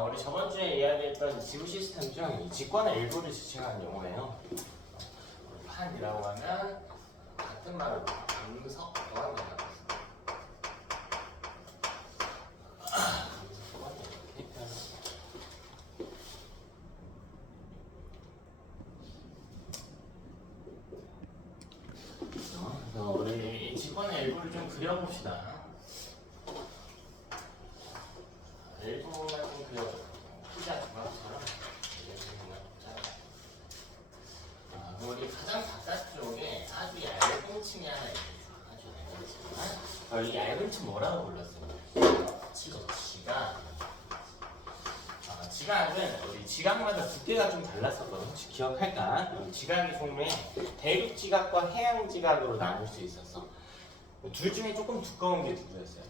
우리 저번 주에 이야기했던 지구 시스템 중 직권의 일부를 지칭하는 용어예요. 판이라고 하면 같은 말로 분석과 관련합니다. 그래서 우리 이 직권의 일부를 좀 그려봅시다. 일부만 좀 그려볼게요. 피자 조각처럼 우리 가장 바깥쪽에 아주 얇은 층이 하나 있어요. 아주 얇은 층. 이 얇은 층 뭐라고 불렀어요? 지각은 우리 지각마다 두께가 좀 달랐었거든. 혹시 기억할까? 지각의 종류에 대륙 지각과 해양 지각으로 나눌 수 있었어. 둘 중에 조금 두꺼운 게 누구였어요?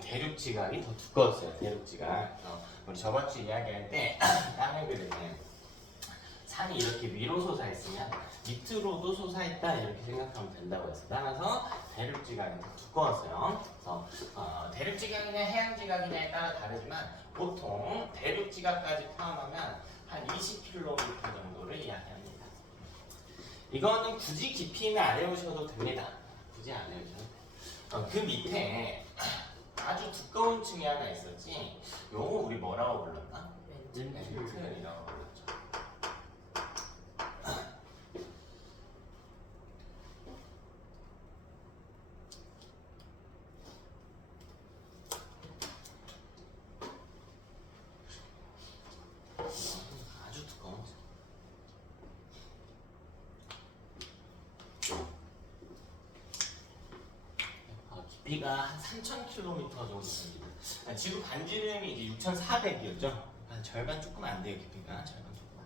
대륙 지각이 더 두꺼웠어요. 대륙 지각. 우리 저번 주 이야기할 때 땅을 그릴 때 산이 이렇게 위로 솟아있으면 밑으로도 솟아있다 이렇게 생각하면 된다고 했어요. 따라서 대륙 지각이 더 두꺼웠어요. 그래서 대륙 지각이냐 해양 지각이냐에 따라 다르지만 보통 대륙 지각까지 포함하면 한 20km 정도를 이야기합니다. 이거는 굳이 깊이는 안 외우셔도 됩니다. 굳이 안 외우셔도 돼요. 그 밑에 아주 두꺼운 층이 하나 있었지. 요거 우리 뭐라고 불렀나? 멘틀이라고 불렀죠. 아주 두꺼운 층. 깊이가 한 3,000km 정도 됩니다. 지구 반지름이 이제 6,400이었죠. 한 절반 조금 안 돼요. 깊이가 절반 조금.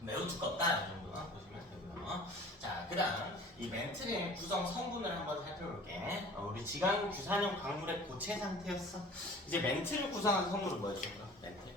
매우 두껍다 이 정도는 보시면 되고요. 자, 그다음 이 멘틀의 구성 성분을 한번 살펴볼게. 우리 지각 규산형 광물의 고체 상태였어. 이제 멘틀을 구성한 성분은 뭐였죠? 멘틀.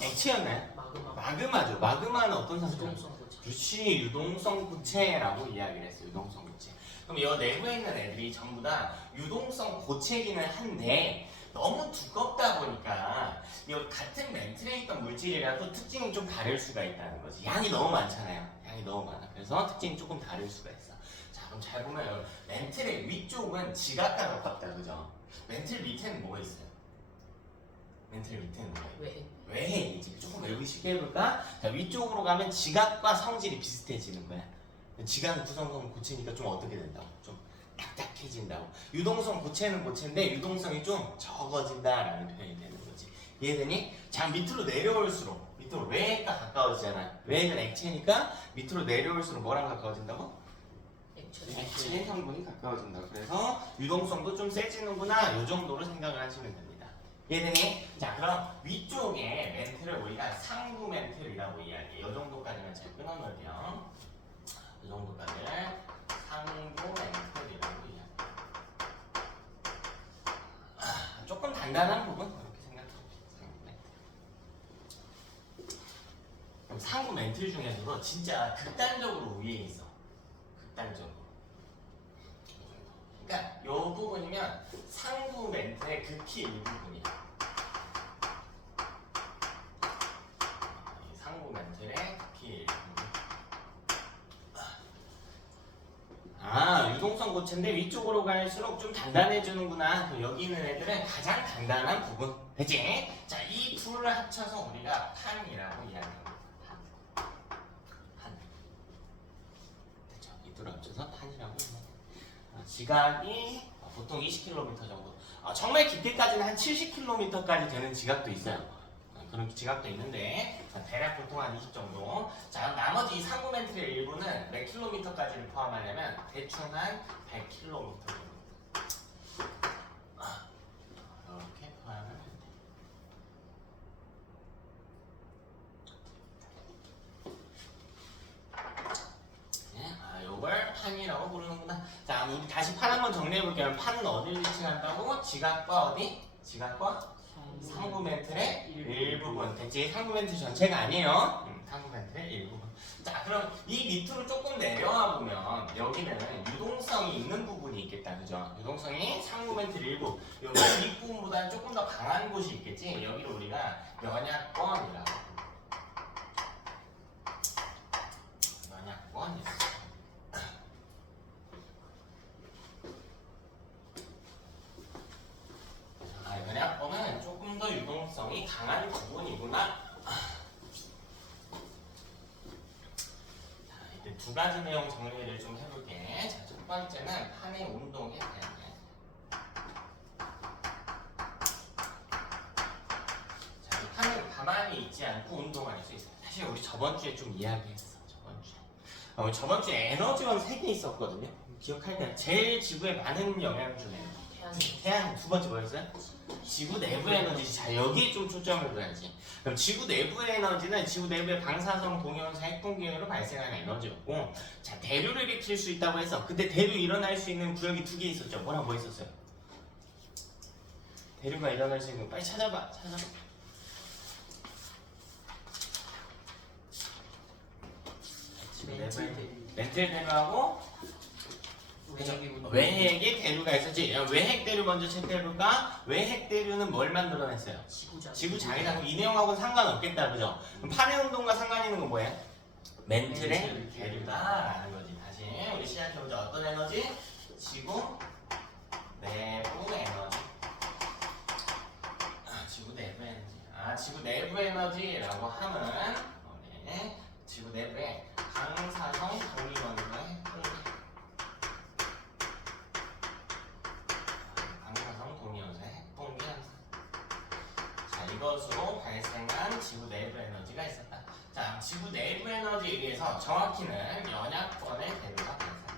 액체였나요? 마그마죠. 마그마는 어떤 상태? 유동성 고체. 그렇지, 유동성 고체라고 이야기를 했어요. 유동성 고체. 그럼 이 내부에 있는 애들이 전부 다 유동성 고체기는 한데 너무 두껍다 보니까 이 같은 멘틀에 있던 물질이라도 특징이 좀 다를 수가 있다는 거지. 양이 너무 많잖아요. 양이 너무 많아. 그래서 특징이 조금 다를 수가 있어. 자, 그럼 잘 보면 멘틀의 위쪽은 지각과 가깝다, 그죠? 멘틀 밑에는 뭐가 있어요? 멘틀 밑에는 뭐가 있어요? 외해이지. 조금 외우기 쉽게 해볼까? 자, 위쪽으로 가면 지각과 성질이 비슷해지는 거야. 지각 구성성 고체니까 좀 어떻게 된다고? 좀 딱딱해진다고. 유동성 고체는 고체인데 유동성이 좀 적어진다라는 표현이 되는 거지. 이해되니? 자, 밑으로 내려올수록 밑으로 외해가 가까워지잖아. 외해는 액체니까 밑으로 내려올수록 뭐랑 가까워진다고? 액체 성분이 가까워진다고. 그래서 유동성도 좀 세지는구나. 이 정도로 생각을 하시면 됩니다. 이해되니? 자, 그럼 위쪽에 멘틀을 우리가 상부 멘틀이라고 이야기해요. 이 정도까지만 잘 끊어놓을게요. 이 정도까지 상부 멘틀이라고 이야기해요. 조금 단단한 부분 이렇게 생각해봅시다. 상부 멘틀. 상부 멘틀 중에서도 진짜 극단적으로 위에 있어. 극단적으로. 그러니까 이 부분이면 상부 멘틀의 극히 일부분이야. 상부 멘틀의 극히 일부분. 유동성 고체인데 위쪽으로 갈수록 좀 단단해지는구나. 여기 있는 애들은 가장 단단한 부분. 됐지? 자, 이 둘을 합쳐서 우리가 판이라고 이야기합니다. 판. 됐죠? 이 둘을 합쳐서 판이라고 합니다. 지각이 보통 20km 정도. 정말 깊이까지는 한 70km까지 되는 지각도 있어요. 그런 지각도 있는데 대략 보통 한 20 정도. 자, 나머지 이 상부 멘틀의 일부는 몇 킬로미터까지를 포함하냐면 대충 한 100km 정도. 이렇게 포함을 하면 돼. 네, 요걸 판이라고 부르는구나. 자, 우리 다시 판 한번 정리해볼게요. 판은 어디를 지칭한다고? 지각과 어디? 지각과 상부 멘틀의 일부분. 됐지? 상부 멘틀 전체가 아니에요. 상부 멘틀의 일부분. 자, 그럼 이 밑으로 조금 내려와 보면 여기는 유동성이 있는 부분이 부분이 있겠다, 그죠? 유동성이 상부멘틀 일부, 이 윗부분보다는 조금 더 강한 곳이 있겠지. 여기를 우리가 연약권이라고. 연약권이라고. 연약권은 조금 더 유동성이 강한 부분이구나. 자, 이제 두 가지 내용 정리를 좀 해볼게. 자, 첫 번째는 판의 운동에 대한 이야기. 자, 이 판은 가만히 있지 않고 운동할 수 있어요. 사실 우리 저번 주에 좀 이야기했어. 저번 주에 에너지원 3개 있었거든요. 기억할까요? 제일 지구에 많은 영향을 주는 태양. 두 번째 뭐였어요? 지구 내부의 에너지. 자, 여기에 좀 초점을 둬야지. 그럼 지구 내부의 에너지는 지구 내부의 방사성, 동위원소, 핵붕괴로 발생하는 에너지였고, 자, 대류를 일으킬 수 있다고 해서 그때 대류 일어날 수 있는 구역이 2개 있었죠. 뭐랑 뭐 있었어요? 대류가 일어날 수 있는 거 빨리 찾아봐. 멘틀 대류하고 외핵의 대류가 있었지. 외핵 대류 먼저 체크해볼까? 외핵 대류는 뭘 만들어냈어요? 지구장이다. 그럼 이 내용하고는 상관없겠다, 그죠? 그럼 판의 운동과 상관 있는 건 뭐예요? 멘틀의 대류다라는 거지. 다시 우리 시작해보자. 어떤 에너지? 지구 내부 에너지. 지구 내부 에너지. 지구 내부 에너지라고 하면 지구 내부에 방사성 동위원소의 핵붕괴. 방사성 동위원소의 핵붕괴 현상. 자, 이것으로 발생한 지구 내부 에너지가 있었다. 자, 지구 내부 에너지에 의해서 정확히는 연약권의 대류가 발생한다.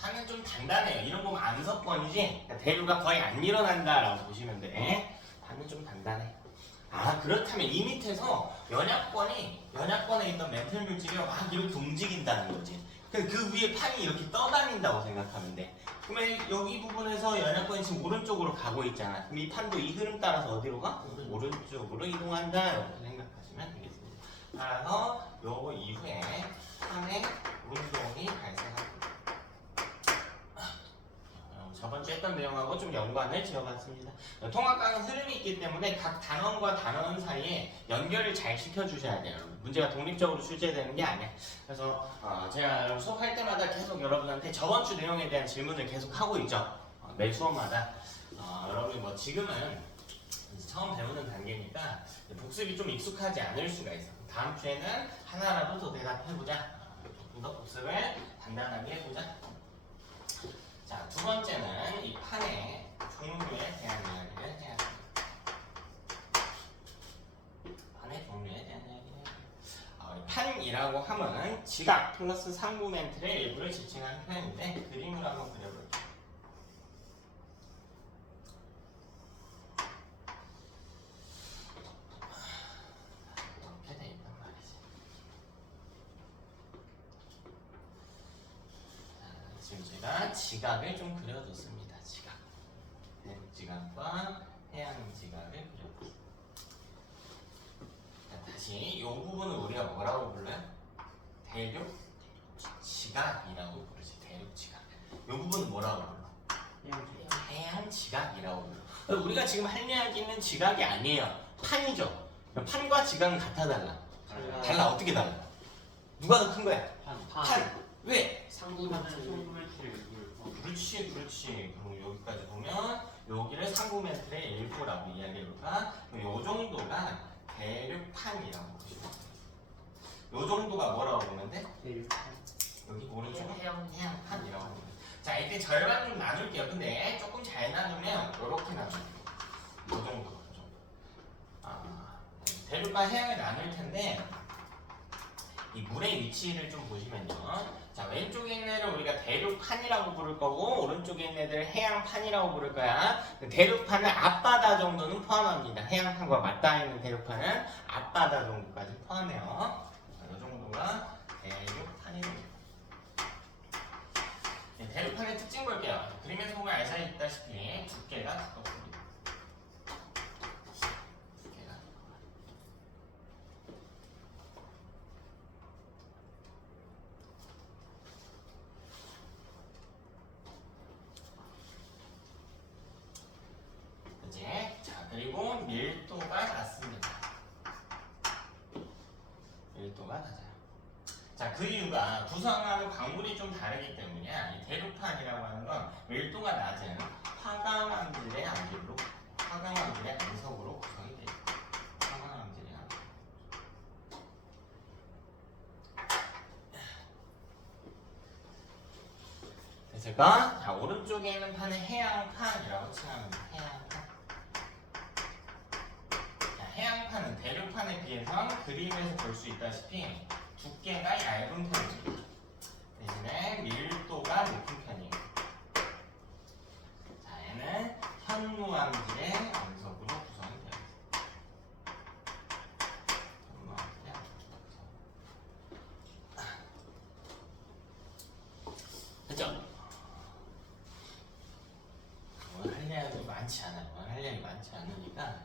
판은 좀 단단해요. 이런 거 보면 암석권이지. 그러니까 대류가 거의 안 일어난다라고 보시면 돼. 판은 좀 단단해. 그렇다면 이 밑에서 연약권에 있던 멘틀 물질이 막 이렇게 움직인다는 거지. 그 위에 판이 이렇게 떠다닌다고 생각하면 돼. 그러면 여기 부분에서 연약권이 지금 오른쪽으로 가고 있잖아. 그럼 이 판도 이 흐름 따라서 어디로 가? 오른쪽으로 이동한다. 이렇게 생각하시면 되겠습니다. 따라서 요 이후에 판의 운동이 발생합니다. 저번 주에 했던 내용하고 좀 연관을 지어봤습니다. 통합과는 흐름이 있기 때문에 각 단원과 단원 사이에 연결을 잘 시켜주셔야 돼요. 문제가 독립적으로 출제되는 게 아니야. 그래서 제가 수업할 때마다 계속 여러분한테 저번 주 내용에 대한 질문을 계속 하고 있죠. 매 수업마다. 여러분이 뭐 지금은 처음 배우는 단계니까 복습이 좀 익숙하지 않을 수가 있어. 다음 주에는 하나라도 더 대답해보자. 조금 더 복습을 단단하게 해보자. 자, 두 번째는 이 판의 종류에 대한 이야기를 해야 합니다. 판의 종류에 대한 이야기를 해야 합니다. 판이라고 하면 지각 플러스 상부 멘틀의 일부를 지칭하는 표현인데 그림으로 한번 그려볼게요. 이렇게 돼 있단 말이지. 지금 제가 지각을 좀 그려줬습니다. 대륙 지각과 해양 지각을 그려줬습니다. 다시 이 부분을 우리가 뭐라고 불러요? 대륙 지각이라고 부르지. 대륙 지각. 이 부분은 뭐라고 불러? 해양 지각이라고 불러. 우리가 지금 할 이야기는 지각이 아니에요. 판이죠. 판과 지각은 같아 달라? 달라. 어떻게 달라? 누가 더 큰 거야? 판. 왜? 상부멘틀 그렇지. 그럼 여기까지 보면 여기를 상부멘틀의 일부라고 이야기해볼까? 요 정도가 대륙판이라고 보시면 돼요. 요 정도가 뭐라고 보면 돼? 여기 오른쪽은 해양판이라고 보면 돼. 자, 이때 절반 좀 나눌게요. 근데 조금 잘 나누면 이렇게 나눠요. 요 정도. 대륙과 해양을 나눌 텐데 이 물의 위치를 좀 보시면요. 자, 왼쪽에 있는 애를 우리가 대륙판이라고 부를 거고 오른쪽에 있는 애들 해양판이라고 부를 거야. 대륙판은 앞바다 정도는 포함합니다. 해양판과 맞닿아 있는 대륙판은 앞바다 정도까지 포함해요. 이 정도가 대륙판이 됩니다. 대륙판의 특징 볼게요. 그림에서 보면 알 수 있다시피 두께가 두껍습니다. 자, 그 이유가 구성하는 광물이 좀 다르기 때문이야. 이 대류판이라고 하는 건 밀도가 낮은 화강암질의 안석으로 구성이 돼 있어. 화강암질의 안석. 됐을까? 자, 오른쪽에 있는 판은 해양판이라고 칭하면 돼. 해양판. 자, 해양판은 대류판에 비해서 그림에서 볼 수 있다시피 두께가 얇은 편입니다. 대신에 밀도가 높은 편이에요. 자, 얘는 현무암질의 암석으로 구성이 되어 있습니다. 현무암질의 암석으로 구성. 됐죠? 오늘 할 내용이 많지 않아요. 오늘 할 내용이 많지 않으니까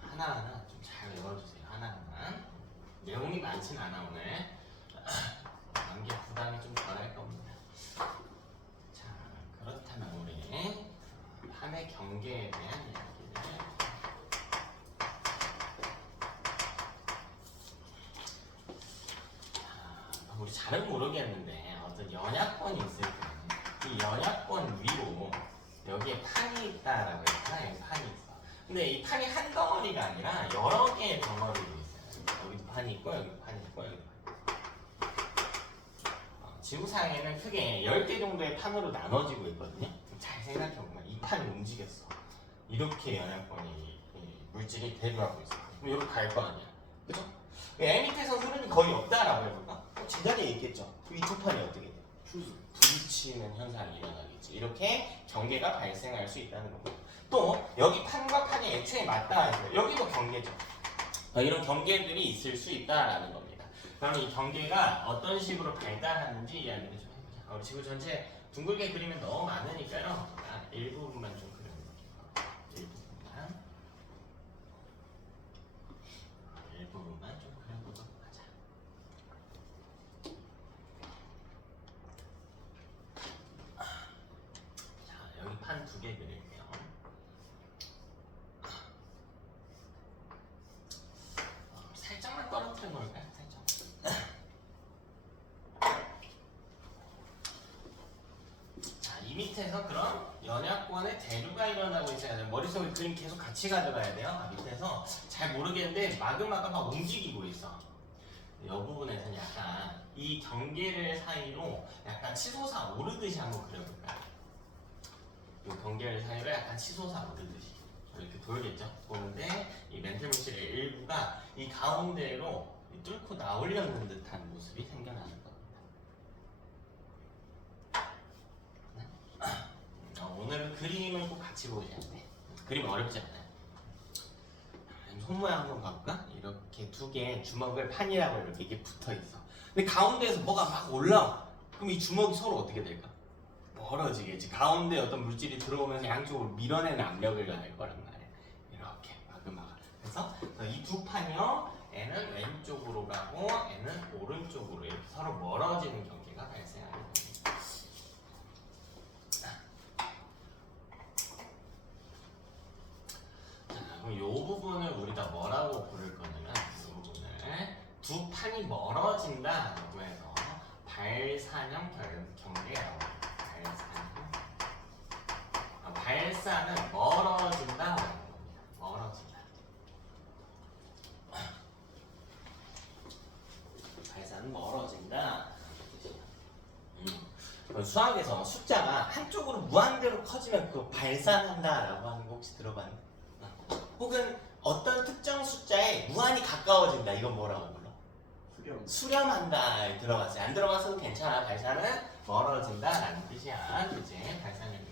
하나하나 좀 잘 외워주세요. 하나하나. 내용이 많진 않아 오늘. 암기 부담이 좀 덜할 겁니다. 자, 그렇다면 우리 판의 경계에 대한 이야기를. 자, 우리 잘은 모르겠는데 어떤 연약권이 있을 때 이 연약권 위로 여기에 판이 있다라고 했잖아. 여기 판이 있어. 근데 이 판이 한 덩어리가 아니라 여러 개의 덩어리로 있어요. 여기도 판이 있고 여기도 판이 있고 여기도 판이 있고. 지구상에는 크게 10개 정도의 판으로 나눠지고 있거든요. 잘 생각해보면 이 판이 움직였어. 이렇게 연약권이 물질이 대류하고 있어. 그럼 이렇게 갈 거 아니야. 그죠? M 밑에서 흐름이 거의 없다라고 해볼까? 제자리에 있겠죠. 이쪽 판이 어떻게 돼? 부딪히는 현상이 일어나겠지. 이렇게 경계가 발생할 수 있다는 겁니다. 또 여기 판과 판이 애초에 맞닿아 있어요. 여기도 경계죠. 이런 경계들이 있을 수 있다라는 겁니다. 그럼 이 경계가 어떤 식으로 발달하는지 이야기를 좀 해보자. 지구 전체 둥글게 그리면 너무 많으니까요. 일부분만 좀 그려볼게요. 일부분만 좀 그려보도록 하자. 자, 여기 판 2개 그릴게요. 살짝만 떨어뜨려 놓을까요? 살짝. 자, 이 밑에서 그럼 연약권의 대류가 일어나고 있어요. 머릿속에 그림 계속 같이 가져가야 돼요. 밑에서 잘 모르겠는데 마그마가 막 움직이고 있어. 이 부분에서는 약간 이 경계를 사이로 약간 치솟아 오르듯이 한번 그려볼까요? 이 경계를 사이로 약간 치솟아 오르듯이. 이렇게 돌겠죠? 보는데 이 멘틀 물질의 일부가 이 가운데로 뚫고 나오려는 듯한 모습이 생겨나는 겁니다. 네? 오늘은 그림을 꼭 같이 보셔야 돼. 그림 어렵지 않아요. 손 모양 한번 봐볼까? 이렇게 2개의 주먹을 판이라고 이렇게 붙어 있어. 근데 가운데에서 뭐가 막 올라와. 그럼 이 주먹이 서로 어떻게 될까? 멀어지겠지. 가운데 어떤 물질이 들어오면서 양쪽으로 밀어내는 압력을 가할 거란 말이야. 이렇게 마그마가. 그래서 이 2 판이요. N은 왼쪽으로 가고 N은 오른쪽으로 이렇게 서로 멀어지는 경계가 발생하는 겁니다. 자, 그럼 이 부분을 우리가 뭐라고 부를 거냐면 이 부분을 2 판이 멀어진다라고 해서 발산형 경계라고 합니다. 발산은 멀어진다라는 겁니다. 멀어진다. 발산은 멀어진다. 수학에서 숫자가 한쪽으로 무한대로 커지면 그거 발산한다라고 하는 거 혹시 들어봤니? 혹은 어떤 특정 숫자에 무한히 가까워진다. 이건 뭐라고 불러? 수렴한다. 들어봤어요? 안 들어봤어도 괜찮아. 발산은 멀어진다라는 뜻이야. 그치? 발산형 경계.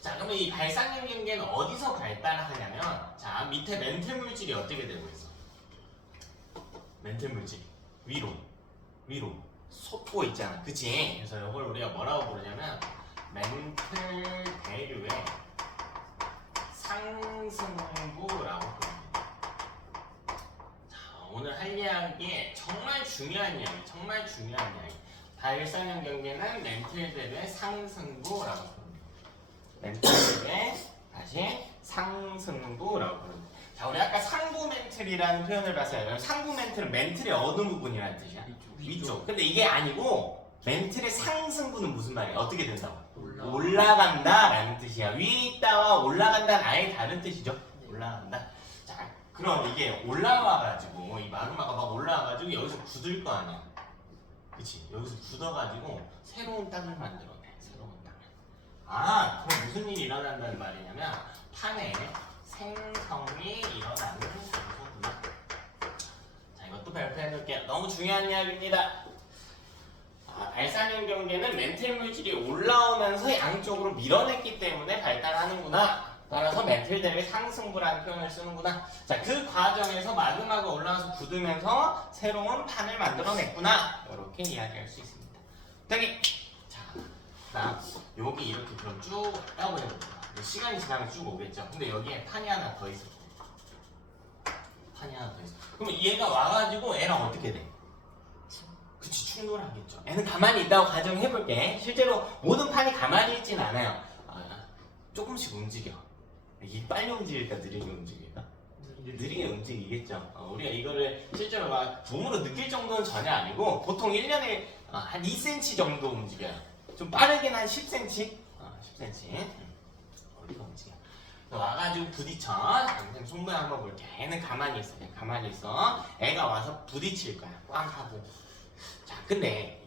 자, 그러면 이 발산형 경계는 어디서 발달하냐면, 자, 밑에 멘틀 물질이 어떻게 되고 있어? 멘틀 물질 위로 솟고 있잖아. 그치? 그래서 이걸 우리가 뭐라고 부르냐면 멘틀 대류의 상승부라고 부릅니다. 오늘 할 이야기에 정말 중요한 이야기. 발산형 경계는 멘틀 대류의 상승부라고 부릅니다. 멘틀 대류의 다시 상승부라고 부릅니다. 자, 우리 아까 상부멘틀이라는 표현을 봤어요. 상부멘틀은 멘틀의 어느 부분이라는 뜻이야? 위쪽. 근데 이게 아니고 멘틀의 상승부는 무슨 말이야? 어떻게 된다고? 올라간다라는 뜻이야. 위에 있다와 올라간다는 아예 다른 뜻이죠. 올라간다. 자, 그럼 이게 올라와가지고 이 마그마가 막 올라와가지고 여기서 굳을 거 아니야. 그치? 여기서 굳어가지고 새로운 땅을 만들어내. 새로운 땅을. 아, 그럼 무슨 일이 일어난다는 말이냐면 판에 생성이 일어나는 장소구나. 자, 이것도 발표해 놓을게요. 너무 중요한 이야기입니다. 발산형 경계는 멘틀 물질이 올라오면서 양쪽으로 밀어냈기 때문에 발달하는구나. 따라서 멘틀 대비 상승부라는 표현을 쓰는구나. 자, 그 과정에서 마그마가 올라와서 굳으면서 새로운 판을 만들어냈구나. 이렇게 이야기할 수 있습니다. 되게 자, 나 여기 이렇게 그럼 쭉 빼어버려볼게요. 시간이 지나면 쭉 오겠죠. 근데 여기에 판이 하나 더 있어. 판이 하나 더 있어. 그러면 얘가 와가지고 애랑 어떻게 돼? 그치, 충돌하겠죠. 애는 가만히 있다고 가정해볼게. 실제로 모든 판이 가만히 있진 않아요. 조금씩 움직여. 이게 빨리 움직일까 느리게 움직일까? 느리게 움직이겠죠. 우리가 이거를 실제로 막 몸으로 느낄 정도는 전혀 아니고 보통 1년에 한 2cm 정도 움직여요. 좀 빠르긴 한 10cm? 10cm. 우리가 움직여. 와가지고 부딪혀. 선생님 손모양 한번 볼게. 애는 가만히 있어. 그냥 가만히 있어. 애가 와서 부딪힐 거야. 꽝 하고. 자, 근데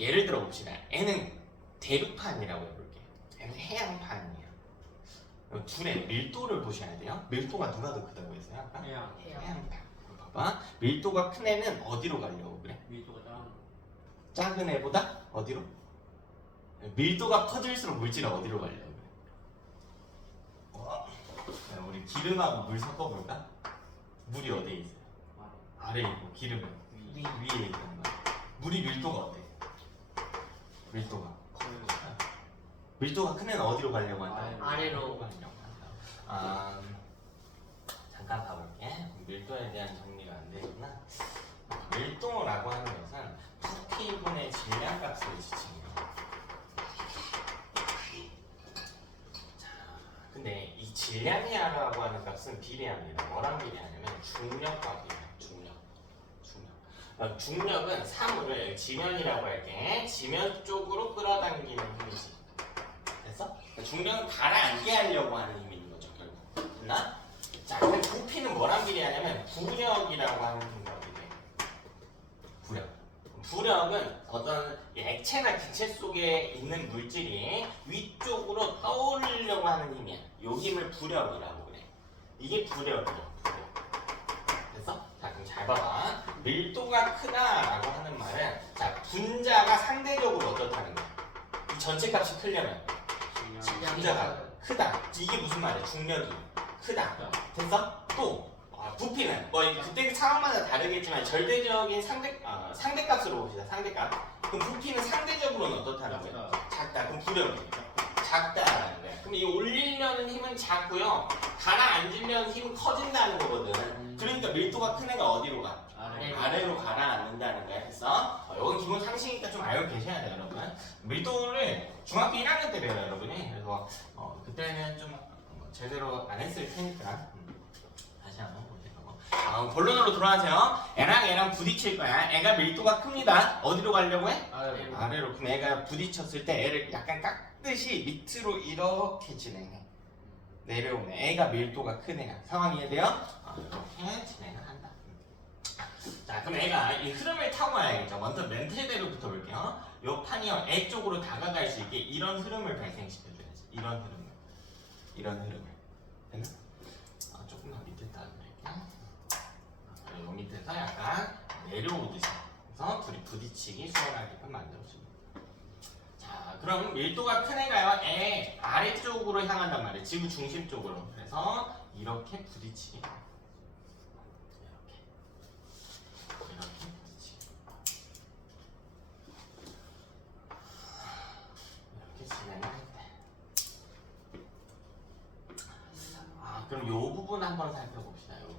예를 들어 봅시다. 애는 대륙판이라고 해볼게. 애는 해양판이에요. 둘의 밀도를 보셔야 돼요. 밀도가 누가 더 크다고 했어요? 아까? 해양판. 봐봐. 밀도가 큰 애는 어디로 가려고 그래? 밀도가 작은 애보다 어디로? 밀도가 커질수록 물질은 어디로 가려고 그래? 우리 기름하고 물 섞어볼까? 물이 어디에 있어요? 아래에 있고 기름은 위에 있는 거야. 물이 밀도가 어때? 밀도가 큰 애는 어디로 가려고 한다? 아래로 가려고 한다. 잠깐 봐볼게. 밀도에 대한 정리가 안 되구나. 밀도라고 하는 것은 부피분의 질량값을 지칭해요. 자, 근데 이 질량이라고 하는 값은 비례합니다. 뭐랑 비례하냐면 중력과 비례해요. 중력은 사물을 지면이라고 할게. 지면 쪽으로 끌어당기는 힘이지. 됐어? 중력은 가라앉게 하려고 하는 힘이 있는 거죠, 결국. 됐나? 자, 그럼 부피는 뭐랑 비례하냐면 부력이라고 하는 힘과 비례해. 부력은 어떤 액체나 기체 속에 있는 물질이 위쪽으로 떠오르려고 하는 힘이야. 이 힘을 부력이라고 그래. 이게 부력이야. 됐어? 자, 그럼 잘 봐봐. 밀도가 크다라고 하는 말은 자, 분자가 상대적으로 어떻다는 거야? 이 전체 값이 크려면 분자가 크다. 이게 무슨 말이야? 중력이 크다. 됐어? 또 부피는 뭐 그때 상황마다 다르겠지만 절대적인 상대값으로 봅시다. 상대값. 그럼 부피는 상대적으로는 어떻다는 거야? 작다. 그럼 부력이죠. 작다라는 거야. 그럼 이 올리려는 힘은 작고요. 가라앉으려는 힘은 커진다는 거거든. 그러니까 밀도가 큰 애가 어디로 가? 아래로 가라앉는다는 거야. 그래서 이건 기본 상식이니까 좀 알고 계셔야 돼요, 여러분. 밀도를 중학교 1학년 때 배워요, 여러분이. 그래서 그때는 좀 제대로 안 했을 테니까 다시 한번 보세요. 본론으로 돌아가세요. 애랑 부딪힐 거야. 애가 밀도가 큽니다. 어디로 가려고 해? 아래로. 그럼 애가 부딪혔을 때 애를 약간 깎듯이 밑으로 이렇게 진행해. 내려오네. 애가 밀도가 큰 애야. 상황 이해돼요? 이렇게 진행을 한다. 자, 그럼 애가 이 흐름을 타고 와야겠죠. 먼저 멘틀대로부터 볼게요. 요 판이요. 애 쪽으로 다가갈 수 있게 이런 흐름을 발생시켜줘야지. 이런 흐름을. 됐나? 조금만 밑에 따라갈게요. 요 밑에서 약간 내려오듯이 해서 둘이 부딪히기 수월하게끔 만들어줍니다. 자, 그럼 밀도가 큰 애가요. 애 아래쪽으로 향한단 말이에요. 지구 중심 쪽으로. 그래서 이렇게 부딪히게. 이렇게 부딪히게. 이렇게 진행을 할 때. 그럼 요 부분 한번 살펴봅시다. 요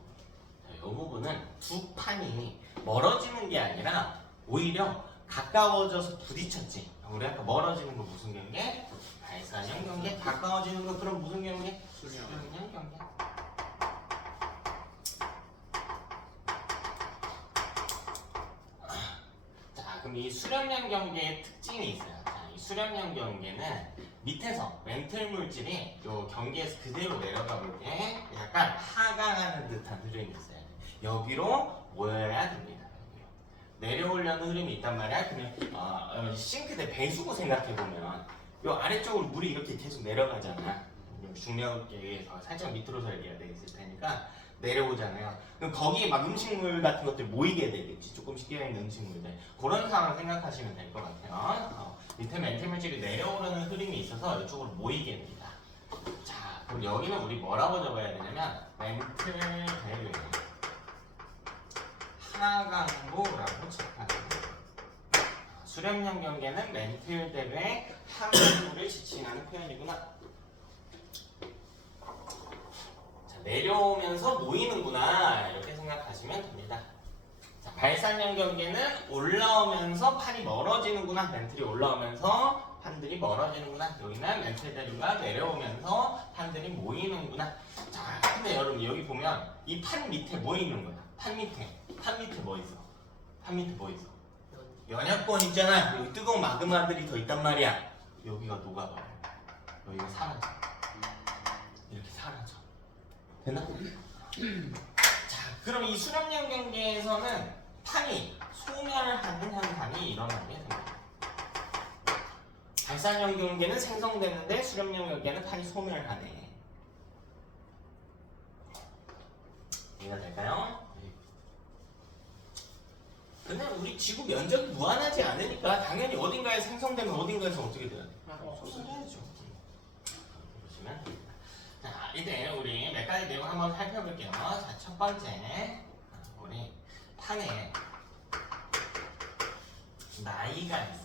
부분은 두 판이 멀어지는 게 아니라 오히려 가까워져서 부딪혔지. 우리 아까 멀어지는 거 무슨 경계? 발산형 경계. 가까워지는 거 그럼 무슨 경계? 수렴형 경계. 그럼 이 수렴형 경계의 특징이 있어요. 자, 이 수렴형 경계는 밑에서 멘틀 물질이 요 경계에서 그대로 내려가 볼 때 약간 하강하는 듯한 흐름이 있어요. 여기로 모여야 됩니다. 여기로. 내려오려는 흐름이 있단 말이야. 그냥 싱크대 배수구 생각해 보면 요 아래쪽으로 물이 이렇게 계속 내려가잖아. 중력에 의해서 살짝 밑으로 설계가 돼 있을 테니까 내려오잖아요. 그럼 거기에 막 음식물 같은 것들 모이게 되겠지. 조금씩 끼어있는 음식물들. 그런 상황을 생각하시면 될 것 같아요. 밑에 멘틀 물질이 내려오는 흐름이 있어서 이쪽으로 모이게 됩니다. 자, 그럼 여기는 우리 뭐라고 적어야 되냐면 멘틀 대외 하강부라고 척하는 거예요. 수렴형 경계는 멘틀 대외 하강부를 지칭하는 표현이구나. 내려오면서 모이는구나 이렇게 생각하시면 됩니다. 자, 발산형 경계는 올라오면서 판이 멀어지는구나. 멘틀이 올라오면서 판들이 멀어지는구나. 여기는 멘틀 대류가 내려오면서 판들이 모이는구나. 자, 근데 여러분 여기 보면 이 판 밑에 뭐 있는 거야? 판 밑에 뭐 있어? 판 밑에 뭐 있어? 연약권 있잖아. 여기 뜨거운 마그마들이 더 있단 말이야. 여기가 녹아버려. 여기가 사라져. 이렇게 사라져. 됐나? 자, 그럼 이 수렴형 경계에서는 판이 소멸하는 현상이 일어나게 됩니다. 발산형 경계는 생성되는데 수렴형 경계는 판이 소멸하네. 이해가 될까요? 근데 우리 지구 면적이 무한하지 않으니까 당연히 어딘가에 생성되면 어딘가에서 어떻게 돼야 돼? 소멸해야죠. 보시면 됩니다. 자, 이제 우리 몇 가지 내용 한번 살펴볼게요. 자, 첫 번째, 우리 판에 나이가 있어.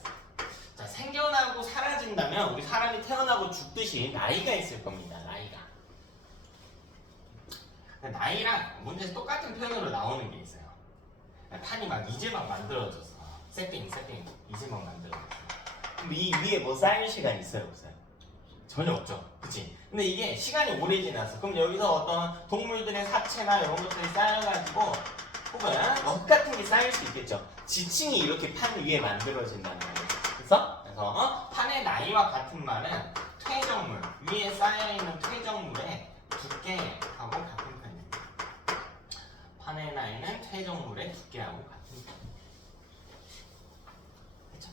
자, 생겨나고 사라진다면 우리 사람이 태어나고 죽듯이 나이가 있을 겁니다. 나이랑 문제에서 똑같은 표현으로 나오는 게 있어요. 판이 이제 막 만들어졌어. 세팅 이제 막 만들어졌어. 그럼 이 위에 뭐 쌓일 시간 있어요, 없어요? 전혀 없죠. 그치? 근데 이게 시간이 오래 지났어. 그럼 여기서 어떤 동물들의 사체나 이런 것들이 쌓여가지고 혹은 멍 같은 게 쌓일 수 있겠죠. 지층이 이렇게 판 위에 만들어진다는 거예요. 그래서 판의 나이와 같은 말은 퇴적물, 위에 쌓여있는 퇴적물의 두께하고 같은 편입니다. 판의 나이는 퇴적물의 두께하고 같은 편입니다. 그렇죠?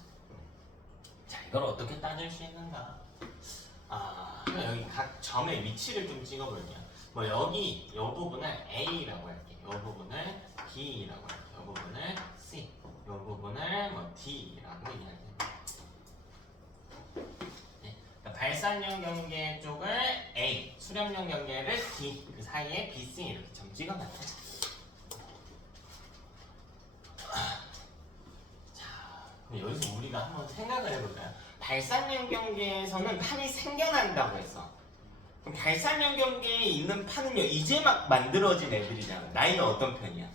자, 이걸 어떻게 따질 수 있는가? 여기 각 점의 위치를 좀 찍어볼게요. 뭐 여기 이 부분을 A라고 할게요. 이 부분을 B라고 할게요. 이 부분을 C, 이 부분을 뭐 D라고 이야기해요. 네. 그러니까 발산형 경계 쪽을 A, 수렴형 경계를 D, 그 사이에 B, C 이렇게 점 찍어놨어요. 자, 그럼 여기서 우리가 한번 생각을 해볼까요? 발산형 경계에서는 판이 생겨난다고 했어. 그럼 발산형 경계에 있는 판은요, 이제 막 만들어진 애들이잖아. 나이는 어떤 편이야?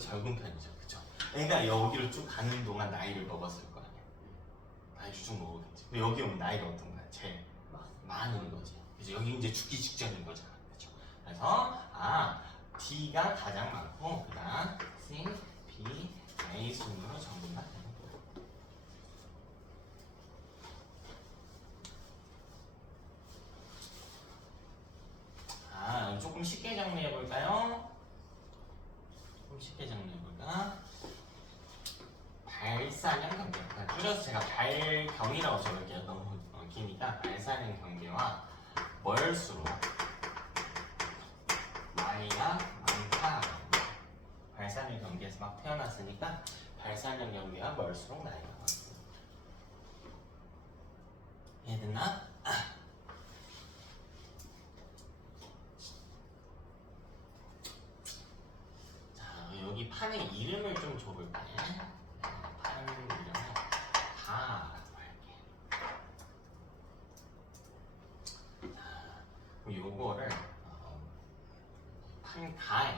적은 편이죠. 그쵸? 애가 여기를 쭉 가는 동안 나이를 먹었을 거 아니야. 나이를 쭉 먹었겠지. 여기 오면 나이가 어떤 거야? 제일 많은 거지. 그래서 여기 이제 죽기 직전인 거잖아. 그쵸? 그래서, D가 가장 많고, 그 다음 C, B, A 순으로 전부 다 되는 거야. 조금 쉽게 정리해 볼까요? 조금 쉽게 정리해 볼까? 발산형 경계. 줄여서 제가 발경이라고 적을게요. 너무 기니까 발산형 경계와 멀수록 나이가 많다. 발산형 경계에서 막 태어났으니까 발산형 경계와 멀수록 나이가 많습니다. 이해됐나? 여기 판의 이름을 좀 줘볼게. 판 이름을 가라고 할게. 자, 그럼 요거를 판 가에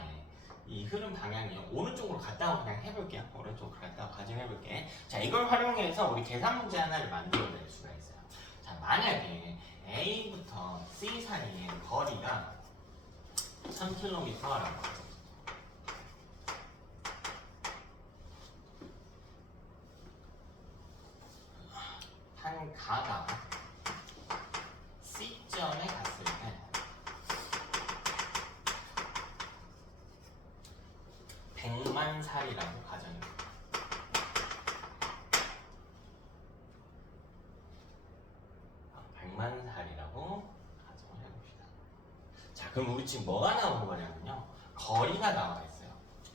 이 흐름 방향이 오른쪽으로 갔다고 그냥 해볼게요. 오른쪽으로 갔다고 가정해볼게. 자, 이걸 활용해서 우리 계산 문제 하나를 만들어낼 수가 있어요. 자, 만약에 A부터 C 사이의 거리가 1000km라고 하죠. 다가 C점에 갔을 때 100만 살이라고 가정해봅니다. 100만 살이라고 가정을 해봅시다. 자, 그럼 우리 지금 뭐가 나오는 거냐면요. 거리가 나와 있어요.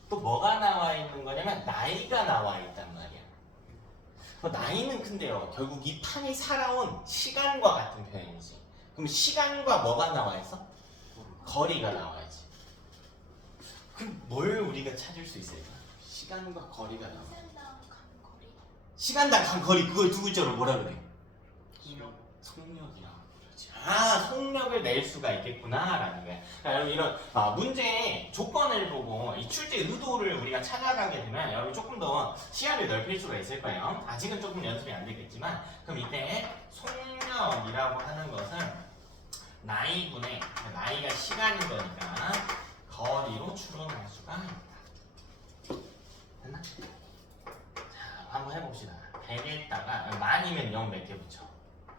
또 뭐가 나와 있는 거냐면 나이가 나와 있단 말이야. 나이는 근데요, 결국 이 판이 살아온 시간과 같은 표현이지. 그럼 시간과 뭐가 나와 있어? 거리가 나와야지. 그럼 뭘 우리가 찾을 수 있을까? 시간과 거리가 나와. 시간당 간 거리, 그걸 두 글자로 뭐라 그래? 속력이라고 그러지. 아, 속력을 낼 수가 있겠구나라는 거야. 여러분 이런 문제의 조건을 보고 이 출제 의도를 우리가 찾아가게 되면 여러분 조금 더 시야를 넓힐 수가 있을 거예요. 아직은 조금 연습이 안 되겠지만, 그럼 이때 속력이라고 하는 것은 나이분의 나이가 시간인 거니까 거리로 추론할 수가 있다. 됐나? 자, 한번 해봅시다. 100에다가 만이면 0 몇 개 붙여?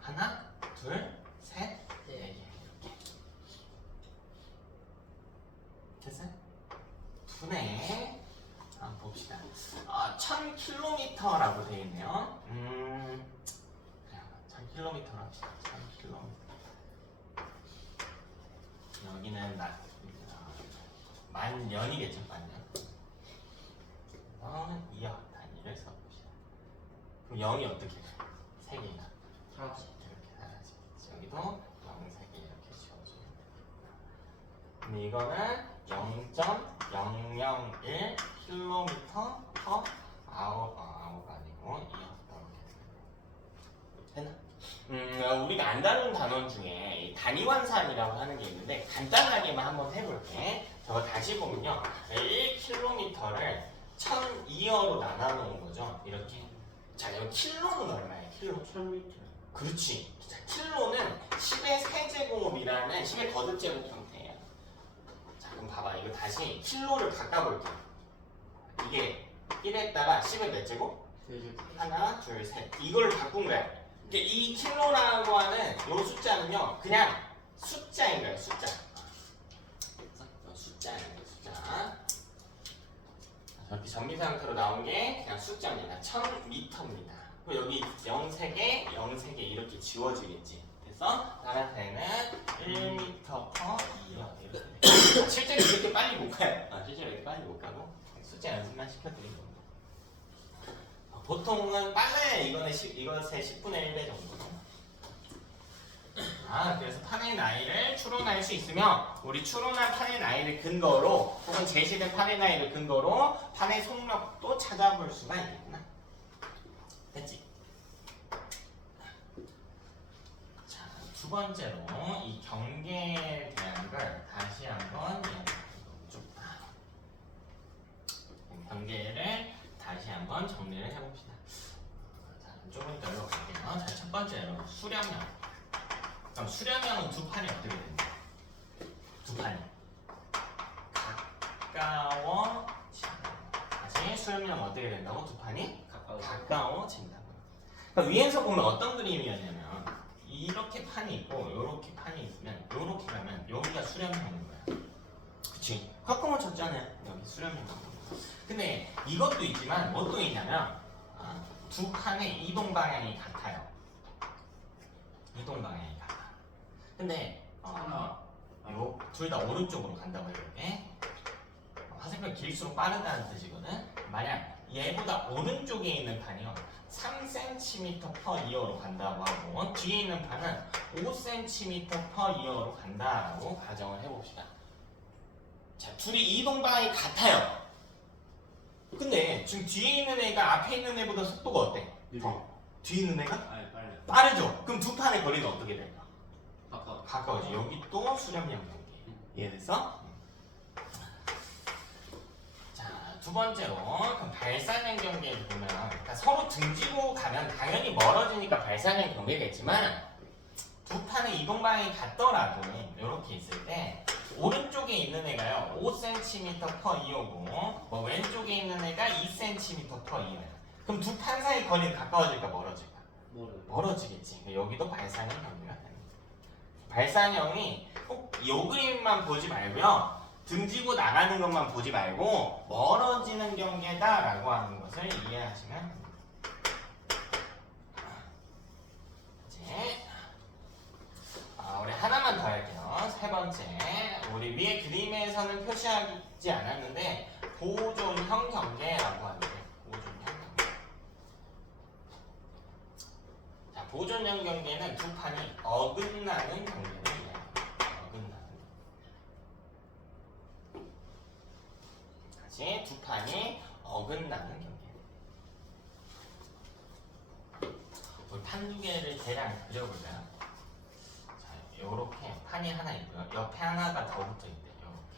하나, 둘, 셋, 네 개. 이렇게. 됐어요? 분의 한번 봅시다. 1000km라고 되어 있네요. 1000km로 합시다. 1000km. 여기는 만 년이겠죠, 만년. 그래서 2억 단위를 써봅시다. 그럼 0이 어떻게 돼? 3개가 이렇게 사라지겠지. 여기도 0, 3개 이렇게 지워주면 됩니다. 근데 이거는 0.001km per hour 아니고 2억 이렇게 됐나? 우리가 안 다룬 단원 중에 단위환산이라고 하는 게 있는데 간단하게만 한번 해볼게. 저거 다시 보면요, 1km를 1002어로 나눠놓은 거죠. 이렇게. 자, 여기 킬로는 얼마야? 킬로? 1000m. 그렇지. 자, 킬로는 10의 세제곱이라는 10의 거듭제곱 형태예요. 자, 그럼 봐봐. 이거 다시 킬로를 바꿔볼게요. 이게 1에다가 10의 몇 제곱? 하나, 둘, 셋. 이걸 바꾼 거야. 이 킬로라고 하는 이 숫자는요, 그냥 숫자인 거예요. 숫자인 거예요. 숫자. 저렇게 전미 상태로 나온 게 그냥 숫자입니다. 1000m입니다. 그리고 여기 0, 3개, 0, 3개 이렇게 지워지겠지. 됐어? 따라서는 1m per 2요. 실제로 이렇게 빨리 못 가요. 실제로 이렇게 빨리 못 가고 숫자 연습만 시켜드린 겁니다. 보통은 빨라야 이것의 10분의 1배 정도. 그래서 판의 나이를 추론할 수 있으며, 우리 추론한 판의 나이를 근거로 혹은 제시된 판의 나이를 근거로 판의 속력도 찾아볼 수가 있겠구나. 됐지? 자, 두 번째로 이 경계에 대한 걸 다시 한번 경계를 다시 한번 정리를 해봅시다. 자, 조금 더 갈게요. 자, 첫 번째로 수렴형. 그럼 수렴형은 두 판이 어떻게 됩니까? 두 판이 가까워진다. 다시 수렴형은 어떻게 된다고? 두 판이 가까워진다고. 그러니까 위에서 보면 어떤 그림이었냐면 이렇게 판이 있고 이렇게 판이 있으면 이렇게 가면 여기가 수렴형인 거야. 그치? 가까워 졌잖아요. 여기 수렴형. 근데 이것도 있지만 뭣도 있냐면 두 판의 이동 방향이 같아요. 이동 방향이 같아. 근데 둘 다 오른쪽으로 간다고 해볼게. 화살표가 길수록 빠르다는 뜻이거든. 만약 얘보다 오른쪽에 있는 판이요 3cm per 2어로 간다고 하고 뒤에 있는 판은 5cm per 2어로 간다라고 가정을 해봅시다. 자, 둘이 이동 방향이 같아요. 근데 지금 뒤에 있는 애가 앞에 있는 애보다 속도가 어때? 뒤에 있는 애가? 빠르죠? 그럼 두 판의 거리는 어떻게 될까? 가까워지. 여기 또 수렴형 경계. 이해됐어? 자, 두 번째로 그럼 발사형 경계를 보면 그러니까 서로 등지고 가면 당연히 멀어지니까 발사형 경계겠지만 두 판의 이동 방향이 같더라도 이렇게 있을 때 오른쪽에 있는 애가요 5cm per 2어고 왼쪽에 있는 애가 2cm per 2어야. 그럼 두 판 사이 거리는 가까워질까 멀어질까? 멀어지겠지. 여기도 발산형 경계가 됩니다. 발산형이 꼭 이 그림만 보지 말고요. 등지고 나가는 것만 보지 말고 멀어지는 경계다라고 하는 것을 이해하시면 됩니다. 이제 우리 하나만 더 할게요. 세 번째, 우리 위에 그림에서는 표시하지 않았는데 보존형 경계라고 하는데 보존형 경계. 자, 보존형 경계는 두 판이 어긋나는 경계를 이야기합니다. 어긋나는. 다시 두 판이 어긋나는 경계. 우리 판 두 개를 대략 그려볼까요? 자, 요렇게 판이 하나 있고요. 옆에 하나가 더 붙어 있대요. 요렇게.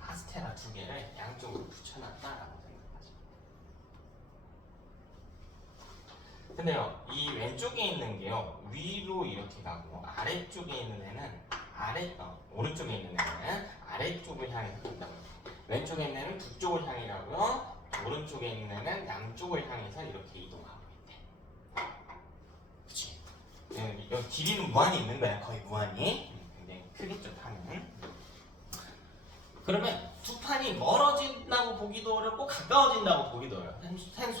카스테라 두 개를 양쪽으로 붙여놨다라고 생각하시면. 근데요, 이 왼쪽에 있는 게요, 위로 이렇게 가고, 아래쪽에 있는 애는 오른쪽에 있는 애는 아래쪽을 향해서 간다고 해요. 왼쪽에 있는 애는 북쪽을 향이라고요, 오른쪽에 있는 애는 남쪽을 향해서 이렇게 이동하고 있대. 그치? 여기 길이는 무한히 있는 거야, 거의 무한히. 굉장히 크겠죠, 판은. 그러면 두 판이 멀어진다고 보기도 어렵고 가까워진다고 보기도 어려워.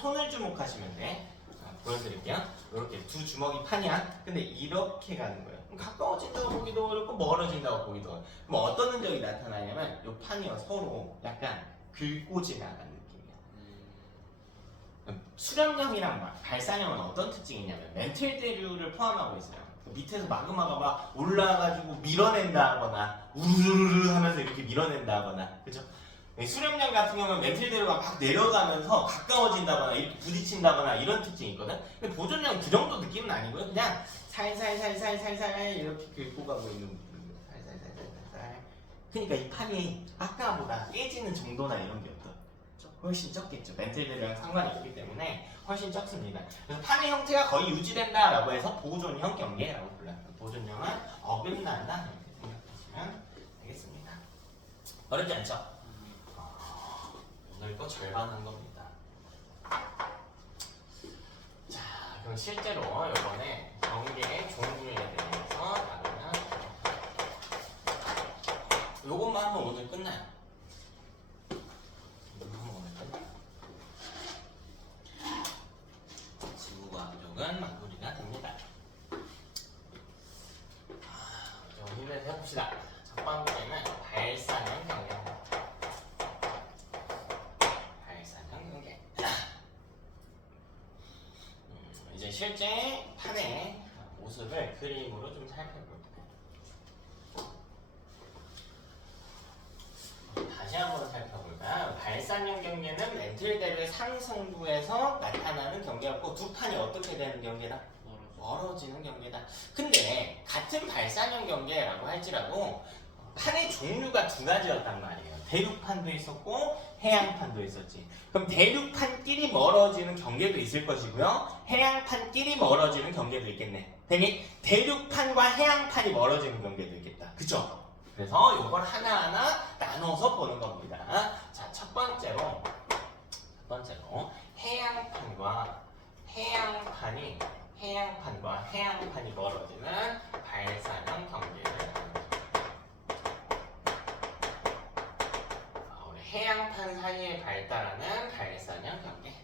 손을 주목하시면 돼. 자, 보여드릴게요. 이렇게 두 주먹이 판이야. 근데 이렇게 가는 거예요. 가까워진다고 보기도 어렵고 멀어진다고 보기도 어려워. 그럼 어떤 흔적이 나타나냐면 이 판이요, 서로 약간 긁고 지나가는 느낌이야. 수렴형이랑 발산형은 어떤 특징이 있냐면 멘틀 대류를 포함하고 있어요. 밑에서 마그마가 막 올라와가지고 밀어낸다거나 우르르르 하면서 이렇게 밀어낸다거나, 그죠? 수렴형 같은 경우는 멘틀 대류가 막 내려가면서 가까워진다거나 이렇게 부딪힌다거나 이런 특징이 있거든. 근데 보존형은 그 정도 느낌은 아니고요. 그냥 살살살살살살 이렇게 긁고 가고 있는 느낌이에요. 살살살살살. 그러니까 이 판이 아까보다 깨지는 정도나 이런 게 훨씬 적겠죠. 멘틀 대류랑 상관이 없기 때문에 훨씬 적습니다. 그래서 판의 형태가 거의 유지된다라고 해서 보존형 경계라고 불러요. 보존형은 어긋난다 이렇게 생각하시면 되겠습니다. 어렵지 않죠? 오늘 거 절반 한 겁니다. 자, 그럼 실제로 이번에 경계의 종류에 대해서 다루면 요것만 하면 오늘 끝나요. 지구과학적은 마무리가 됩니다. 힘내서 해봅시다. 첫 번째는 발산형 경계입니다. 발산형 경계. 이제 실제 판의 모습을 그림으로 좀 살펴볼게요. 다시 한번 살펴볼까요? 발산형 경계는 멘틀 대류의 상승부에서 나타나는 경계였고 두 판이 어떻게 되는 경계다? 멀어지는 경계다. 근데 같은 발산형 경계라고 할지라도 판의 종류가 두 가지였단 말이에요. 대륙판도 있었고 해양판도 있었지. 그럼 대륙판끼리 멀어지는 경계도 있을 것이고요, 해양판끼리 멀어지는 경계도 있겠네. 대륙판과 해양판이 멀어지는 경계도 있겠다. 그쵸? 그래서 이걸 하나하나 나눠서 보는 겁니다. 자, 첫 번째로 해양판과 해양판이 멀어지는 발산형 경계를 우리 해양판 사이에 발달하는 발산형 경계.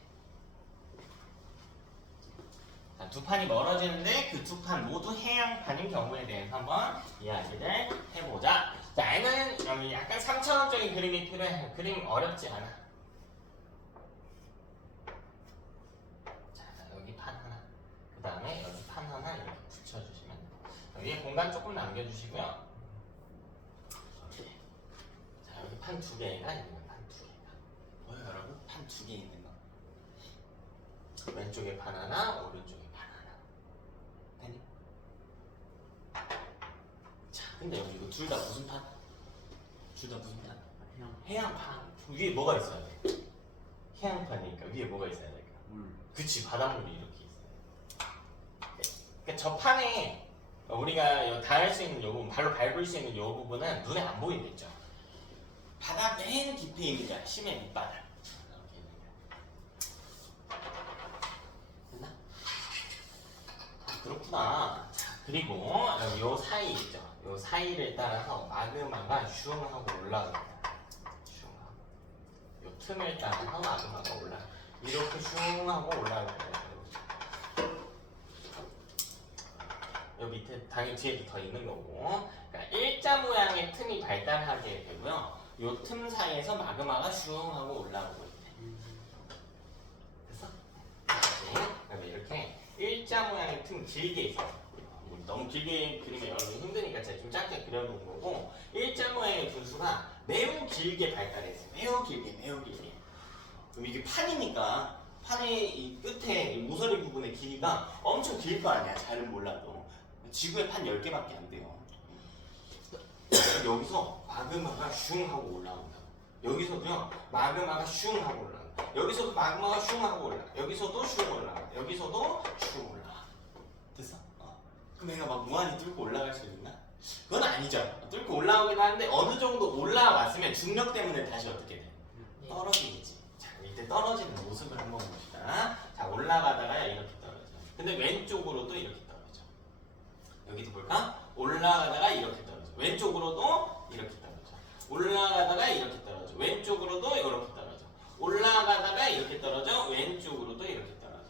자, 두 판이 멀어지는데 그 두 판 모두 해양판인 경우에 대해서 한번 이야기를 해보자. 자, 얘는 여기 약간 3차원적인 그림이 필요해. 그림 어렵지 않아. 자, 여기 판 하나, 그 다음에 여기 판 하나 이렇게 붙여주시면 돼요. 위에 공간 조금 남겨주시고요. 자, 여기 판 두 개가 있는 거, 판 두 개가. 뭐예요, 여러분? 판 두 개 있는 거. 왼쪽에 판 하나, 오른쪽에 판 하나. 되니? 자, 근데 여기 이거 둘 다 무슨 판? 둘 다 무슨 판? 해양판. 위에 뭐가 있어야 돼? 해양판이니까 위에 뭐가 있어야 될까? 물. 그치, 바닷물이 이렇게 있어요. 그러니까 저 판에 우리가 닿을 수 있는 요 부분, 발로 밟을 수 있는 요 부분은 눈에 안 보이겠죠. 바다 맨 깊이 있는 게 심해 밑바닥. 크다. 자, 그리고 요 사이 있죠. 요 사이를 따라서 마그마가 슝 하고 올라갑니다. 슝 하고. 요 틈을 따라서 마그마가 올라. 이렇게 슝 하고 올라갑니다. 요 밑에 당연히 뒤에도 더 있는 거고. 그러니까 일자 모양의 틈이 발달하게 되고요. 요 틈 사이에서 마그마가 슝 하고 올라오고 있대. 됐어? 그다음에 이렇게 일자 모양의 틈 길게 있어. 너무 길게 그리면 여러분 힘드니까 제가 좀 짧게 그려놓은 거고, 일자 모양의 분수가 매우 길게 발달했어요. 매우 길게, 매우 길게. 그럼 이게 판이니까 판의 이 끝에 이 모서리 부분의 길이가 엄청 길 거 아니야. 잘은 몰라도. 지구에 판 10개밖에 안 돼요. 여기서 마그마가 슝 하고 올라온다. 여기서도요, 마그마가 슝 하고 올라온다. 여기서도 마그마가 슝 하고 올라가. 여기서도 슝 올라가. 여기서도 슝 올라가. 됐어? 그럼 얘가 막 무한히 뚫고 올라갈 수 있나? 그건 아니죠. 뚫고 올라오긴 하는데 어느 정도 올라왔으면 중력 때문에 다시 어떻게 돼? 떨어지겠지. 자, 이때 떨어지는 모습을 한번 봅시다. 자, 올라가다가 이렇게 떨어져. 근데 왼쪽으로도 이렇게 떨어져. 여기도 볼까? 올라가다가 이렇게 떨어져. 왼쪽으로도 이렇게 떨어져. 올라가다가 이렇게 떨어져. 왼쪽으로도 이렇게 떨어져. 올라가다가 이렇게 떨어져. 왼쪽으로도 이렇게 떨어져.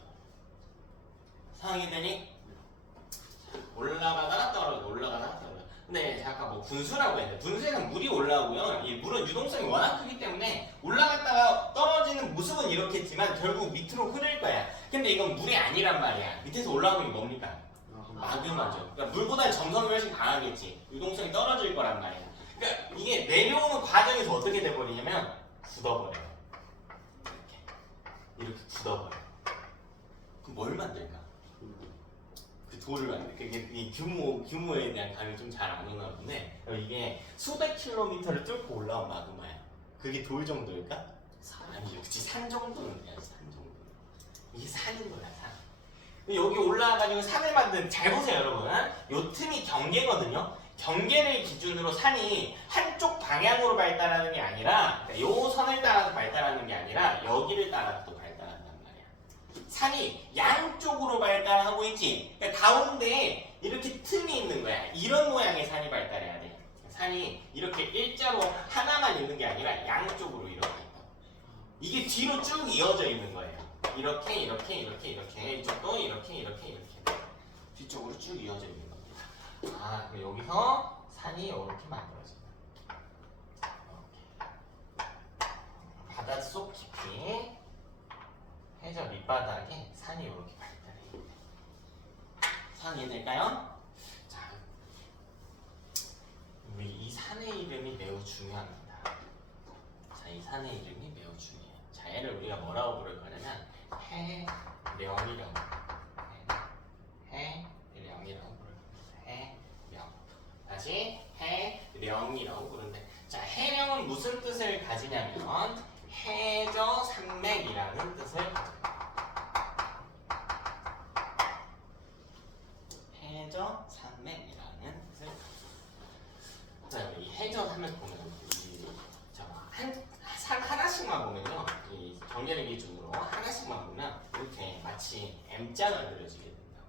상황이 되니? 올라가다가 떨어져. 올라가다가 떨어져. 근데 아까 뭐 분수라고 했는데 분수에는 물이 올라오고요. 이 물은 유동성이 워낙 크기 때문에 올라갔다가 떨어지는 모습은 이렇겠지만 결국 밑으로 흐를 거야. 근데 이건 물이 아니란 말이야. 밑에서 올라오는 게 뭡니까? 마그마죠. 그러니까 물보다는 점성이 훨씬 강하겠지. 유동성이 떨어질 거란 말이야. 그러니까 이게 내려오는 과정에서 어떻게 돼버리냐면 굳어버려요. 이렇게 굳어버려. 그럼 뭘 만들까? 그 돌을 만들. 그게 이 규모에 대한 감이 좀 잘 안 오나 본데 이게 수백 킬로미터를 뚫고 올라온 마그마야. 그게 돌 정도일까? 아니죠. 그치, 산 정도는 돼야지. 산 정도. 이게 산인 거야, 산. 여기 올라와가지고 산을 만든, 잘 보세요 여러분. 요 틈이 경계거든요. 경계를 기준으로 산이 한쪽 방향으로 발달하는 게 아니라, 요 선을 따라서 발달하는 게 아니라 여기를 따라서 또 발달한단 말이야. 산이 양쪽으로 발달하고 있지. 그러니까 가운데에 이렇게 틈이 있는 거야. 이런 모양의 산이 발달해야 돼. 산이 이렇게 일자로 하나만 있는 게 아니라 양쪽으로 이렇게 있다. 이게 뒤로 쭉 이어져 있는 거예요. 이렇게 이렇게 이렇게 이렇게, 이쪽도 이렇게 이렇게 이렇게 뒤쪽으로 쭉 이어져 있는 겁니다. 아, 그럼 여기서 산이 이렇게 만들어진다. 이렇게. 바닷속 깊이 해저 밑바닥에 산이 이렇게 발달해 있네. 산이 될까요? 자, 우리 이 산의 이름이 매우 중요합니다. 자, 이 산의 이름이 매우 중요해요. 자, 얘를 우리가 뭐라고 부를 거냐면 해령이라고. 해령이라고 부를 겁니다. 해령. 다시 해령이라고 부르는데, 자, 해령은 무슨 뜻을 가지냐면 해저 산맥이라는 뜻을 가져요. 해저 산맥이라는 뜻을 가져요. 자, 이 해저 산맥 보면 산 하나씩만 보면요, 이 경계를 기준으로 하나씩만 보면 이렇게 마치 M자가 그려지게 된다.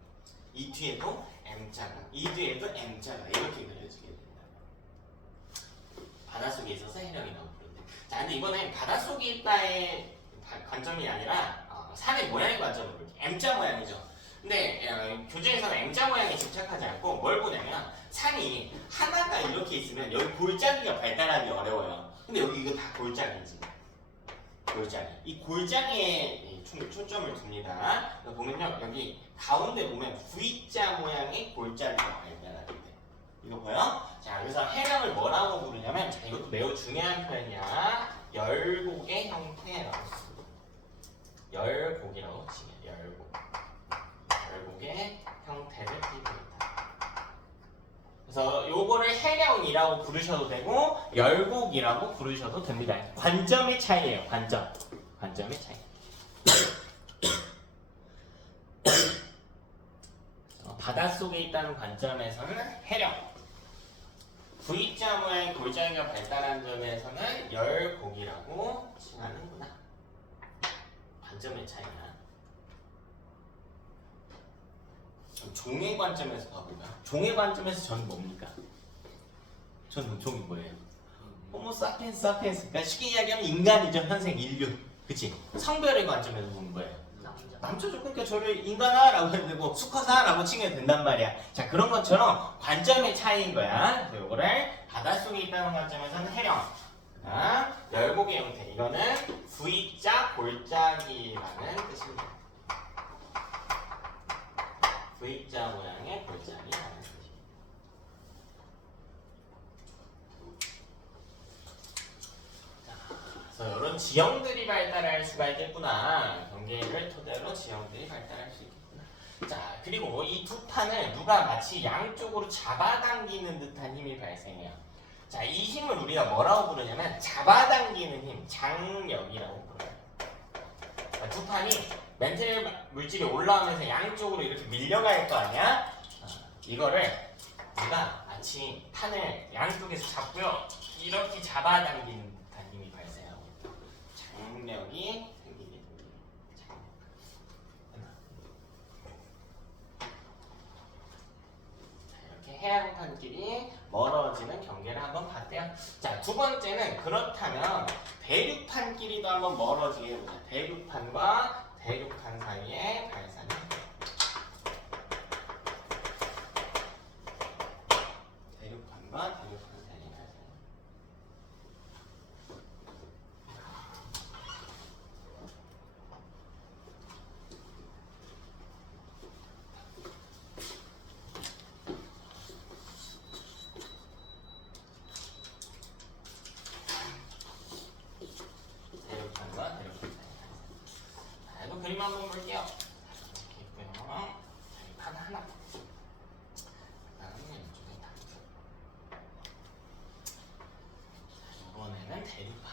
이 뒤에도 M자가, 이 뒤에도 M자가 이렇게 그려지게 된다. 바닷속에 있어서 해령이라고 부르는데, 자, 근데 이번엔 바닷속에 있다의 관점이 아니라 산의 모양의 관점으로 볼게요. M자 모양이죠. 근데 교재에서는 M자 모양에 집착하지 않고 뭘 보냐면, 산이 하나가 이렇게 있으면 여기 골짜기가 발달하기 어려워요. 근데 여기 이거 다 골짜기지. 골짜기. 이 골짜기에 초점을 둡니다. 보면요, 여기 가운데 보면 V자 모양의 골짜기가 발달하게 돼. 이거 보여? 자, 그래서 해령을 뭐라고 부르냐면, 자, 이것도 매우 중요한 표현이야. 열곡의 형태라고 씁니다. 열곡이라고 치면 열곡. 열곡의 형태를 띠고 있다. 그래서 요거를 해령이라고 부르셔도 되고 열곡이라고 부르셔도 됩니다. 관점의 차이예요. 관점의 차이. 바닷속에 있다는 관점에서는 해령, V자 모양의 골짜기가 발달한 점에서는 열곡이라고 칭하는구나. 관점의 차이나. 종의 관점에서 봐볼까요? 종의 관점에서 저는 뭡니까? 저는 종이 뭐예요? 호모사피엔스 사피엔스. 그러니까 쉽게 이야기하면 인간이죠. 현생 인류. 그치? 성별의 관점에서 보는 거예요. 남자죠. 그러니까 저를 인간아라고 해도 되고 수컷아라고 칭해도 된단 말이야. 자, 그런 것처럼 관점의 차이인 거야. 그래서 이거를 바닷속에 있다는 관점에서는 해령. 열곡의 형태. 이거는 V자 골짜기라는 뜻입니다. V자 모양의 골짜기라는 뜻입니다. 그래서 이런 지형들이 발달할 수가 있겠구나. 경계를 토대로 지형들이 발달할 수 있겠구나. 자, 그리고 이 두 판을 누가 마치 양쪽으로 잡아당기는 듯한 힘이 발생해요. 자, 이 힘을 우리가 뭐라고 부르냐면 잡아당기는 힘, 장력이라고 불러요. 자, 두 판이 멘틀 물질이 올라오면서 양쪽으로 이렇게 밀려갈 거 아니야? 이거를 누가 마치 판을 양쪽에서 잡고요. 이렇게 잡아당기는 듯한 힘이 발생하고 장력이 생기게 됩니다. 이렇게 해양판끼리 멀어지는 경계를 한번 봤대요. 자, 두 번째는 그렇다면 대륙판끼리도 한번 멀어지게 해보자. 대륙판과 대륙판 사이의 발산이 대륙판과 대륙판 사이의 발산. 대륙판과 대륙판 사이의 발산. 자, 이거 그림 한번 볼게요. 이렇게 있고요. 판 하나. 이번에는 대륙판.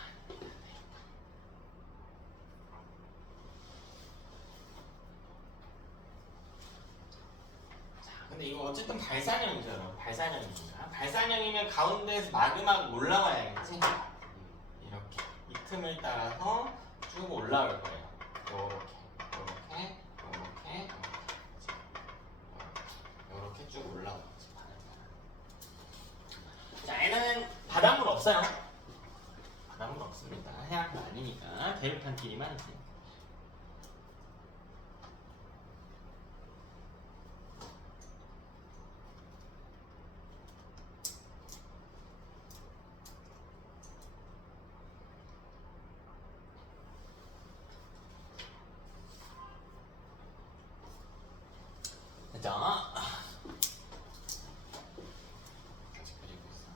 자, 근데 이거 어쨌든 발산형이잖아. 발산형이니까. 발산형이면 가운데에서 마그마가 올라와야겠지? 이렇게. 이 틈을 따라서 쭉 올라올 거예요. 요렇게, 요렇게, 요렇게 쭉 올라오는 거지. 자, 얘는 바닷물 없어요. 바닷물 없습니다. 해안가 아니니까 대륙판끼리만 있어요. 자, 아직 그리고 있어.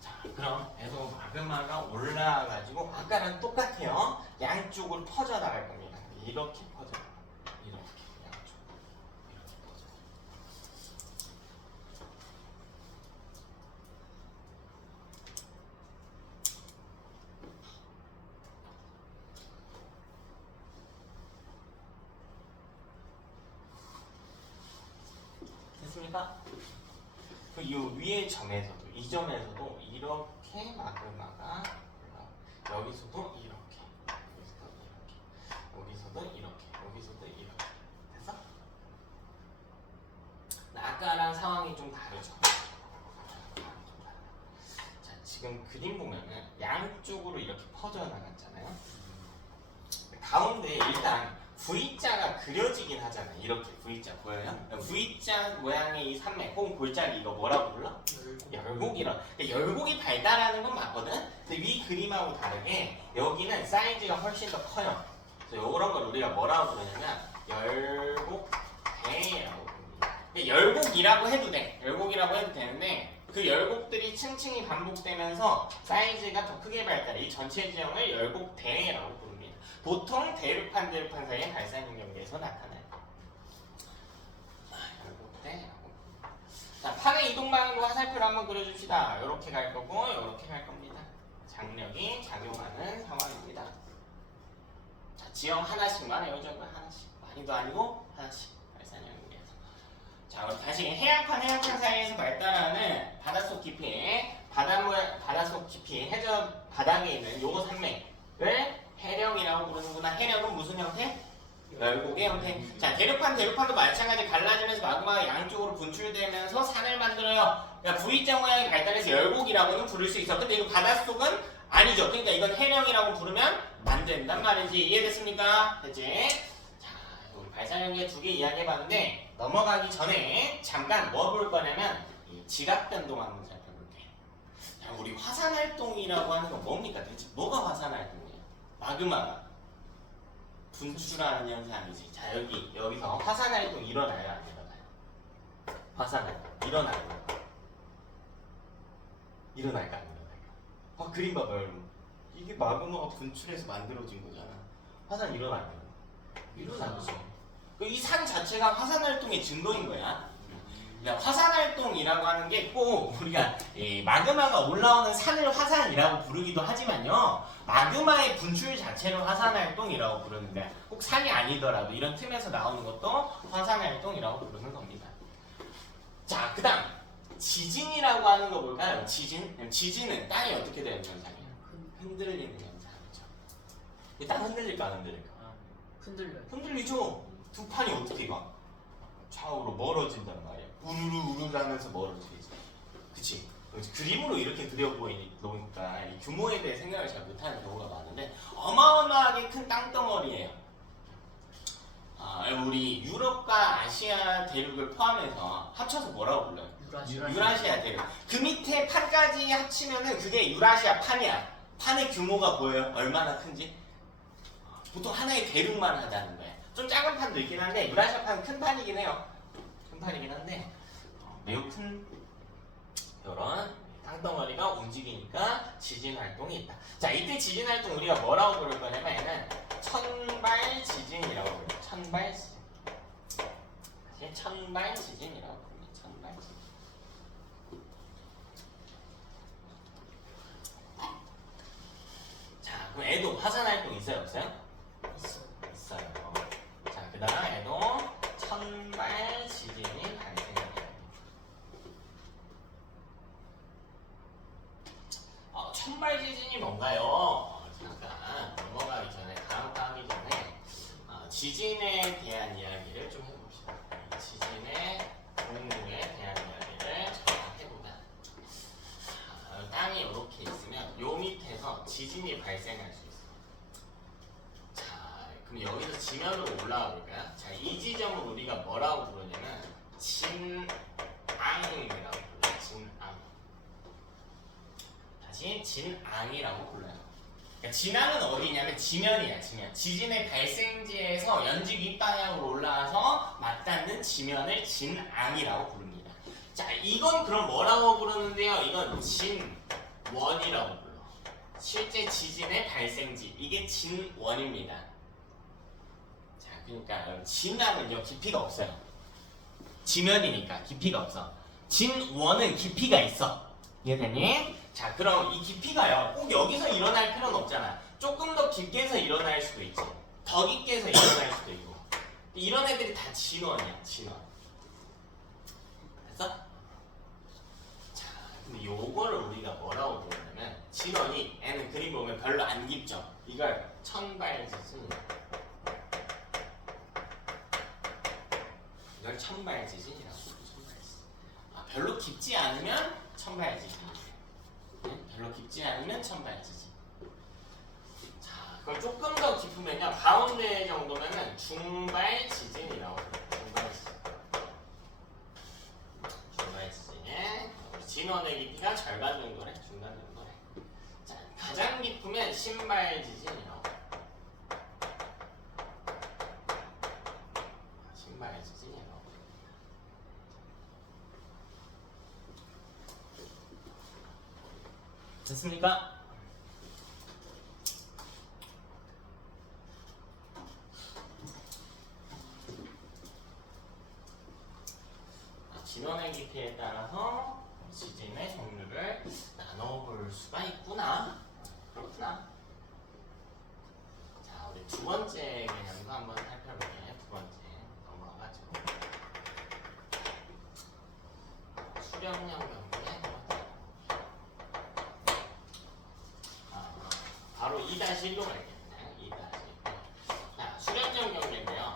자, 그럼 계속 마그마가 올라가지고 아까랑 똑같아요. 양쪽으로 퍼져 나갈 겁니다. 이렇게 퍼져. 이렇게 양쪽으로 이렇게 퍼져. 됐습니까? 그 이 위의 점에서도 이 점에서도 이렇게 마그마가 올라와. 여기서도 이렇게, 여기서도 이렇게, 여기서도 이렇게. 됐어? 아까랑 상황이 좀 다르죠. 자, 지금 그림 보면은 양쪽으로 이렇게 퍼져 나갔잖아요. 가운데 일단 V자가 그려지긴 하잖아요. 이렇게 V자 보여요? V자 모양의 이 산맥 혹은 골짜기 이거 뭐라고 불러? 열곡이라. 열곡이 발달하는 건 맞거든? 근데 위 그림하고 다르게 여기는 사이즈가 훨씬 더 커요. 그래서 이런 걸 우리가 뭐라고 부르냐면 열곡대라고 부릅니다. 열곡이라고 해도 돼. 열곡이라고 해도 되는데 그 열곡들이 층층이 반복되면서 사이즈가 더 크게 발달해. 이 전체 지형을 열곡대라고 부릅니다. 보통 대륙판 사이의 발산형 경계에서 나타나요. 열곡대라고. 자, 판의 이동 방향도 화살표를 한번 그려줍시다. 이렇게 갈 거고 이렇게 갈 겁니다. 장력이 작용하는 상황입니다. 자, 지형 하나씩만 외워줘요. 하나씩. 많이도 아니고 하나씩. 발산형 경계에서. 자, 우리 다시 해양판 사이에서 발달하는 바닷속 깊이, 바닷속 깊이, 해저 바닥에 있는 요거 산맥을 해령이라고 부르는구나. 해령은 무슨 형태? 열곡의 형태. 자, 대륙판도 마찬가지 갈라지면서 마그마가 양쪽으로 분출되면서 산을 만들어요. 그러니까 V자 모양이 발달해서 열곡이라고는 부를 수 있어. 근데 이거 바닷속은 아니죠. 그러니까 이건 해령이라고 부르면 안 된단 말이지. 이해됐습니까? 됐지? 자, 우리 발산형계 2개 이야기해봤는데 넘어가기 전에 잠깐 뭐 볼 거냐면 이 지각 변동 한번 살펴볼게요. 자, 우리 화산활동이라고 하는 건 뭡니까? 대체 뭐가 화산활동이에요? 마그마가 분출하는 현상이지. 자, 여기서 화산활동 일어나요? 안 일어나요? 화산활동 일어나요? 일어날까 안 일어날까? 그림 봐봐요 여러분. 이게 마그마가 분출해서 만들어진 거잖아. 화산 일어나요? 일어나죠. 이 산 자체가 화산활동의 증거인 거야. 그러니까 화산활동이라고 하는 게 꼭 우리가 마그마가 올라오는 산을 화산이라고 부르기도 하지만요, 마그마의 분출 자체를 화산활동이라고 부르는데 꼭 산이 아니더라도 이런 틈에서 나오는 것도 화산활동이라고 부르는 겁니다. 자, 그 다음 지진이라고 하는 거 볼까요? 지진은 땅이 어떻게 되는 현상이에요? 흔들리는 현상이죠. 땅 흔들릴까 안 흔들릴까? 흔들려요. 흔들리죠. 두 판이 어떻게 가? 좌우로 멀어진단 말이야. 우르르 하면서 멀어지지. 그치? 그림으로 이렇게 그려보이니까 이 규모에 대해 생각을 잘 못하는 경우가 많은데 어마어마하게 큰 땅덩어리예요. 우리 유럽과 아시아 대륙을 포함해서 합쳐서 뭐라고 불러요? 유라시아 대륙. 그 밑에 판까지 합치면은 그게 유라시아 판이야. 판의 규모가 보여요? 얼마나 큰지? 보통 하나의 대륙만 하다는 거예요. 좀 작은 판도 있긴 한데 유라시아 판은 큰 판이긴 해요. 큰 판이긴 한데 매우 큰 이런 땅덩어리가 움직이니까 지진 활동이 있다. 자, 이때 지진 활동 우리가 뭐라고 부를 거냐면 얘는 천발 지진이라고 불러요. 천발 지진. 다시 천발 지진이라고 부릅니다. 천발 지진. 자, 그럼 애도 화산 활동 있어요, 없어요? 있어요. 자, 그 다음 애도 천발 지진이 발생해요. 천발 지진이 뭔가요? 잠깐 넘어가기 전에 다음 거 하기 전에 지진에 대한 이야기를 좀 해봅시다. 지진의 종류에 대한 이야기를 잠깐 해보자. 땅이 이렇게 있으면 요 밑에서 지진이 발생할 수 있어요. 자, 그럼 여기서 지면으로 올라가 볼까요? 자, 이 지점을 우리가 뭐라고 부르냐면 진앙이라고 불러요. 진앙. 다시 진앙이라고 불러요. 그러니까 진앙은 어디냐면 지면이야. 지면. 지진의 발생지에서 연지 윗방향으로 올라와서 맞닿는 지면을 진앙이라고 부릅니다. 자, 이건 그럼 뭐라고 부르는데요? 이건 진원이라고 불러. 실제 지진의 발생지. 이게 진원입니다. 자, 그러니까 진앙은요 깊이가 없어요. 지면이니까 깊이가 없어. 진원은 깊이가 있어. 이해되니? 자, 그럼 이 깊이가요 꼭 여기서 일어날 필요는 없잖아. 조금 더 깊게 해서 일어날 수도 있지. 더 깊게 해서 일어날 수도 있고. 이런 애들이 다 진원이야. 진원. 됐어? 자, 근데 요거를 우리가 뭐라고 부르냐면 진원이 애는 그림 보면 별로 안 깊죠. 이걸 천발지진. 이걸 천발지진이라고 부르죠. 천발지진. 별로 깊지 않으면 천발지진. 별로 깊지 않으면 천발지진. 자, 그걸 조금 더 깊으면요 가운데 정도면은 중발지진이라고 해요. 중발지진에 진원의 깊이가 절반 정도래. 중간 정도래. 자, 가장 깊으면 신발지진이라고 해요. 신발지진이라고 해요. 됐습니까? 진원의 깊이에 따라서 지진의 종류를 나눠볼 수가 있구나. 그렇구나. 자, 우리 두 번째 개념도 한번 살펴볼게요. 두 번째 넘어가죠. 수렴형 경계. 바로 2-1로 갈게요. 2-1. 자, 수렴형 경계인데요.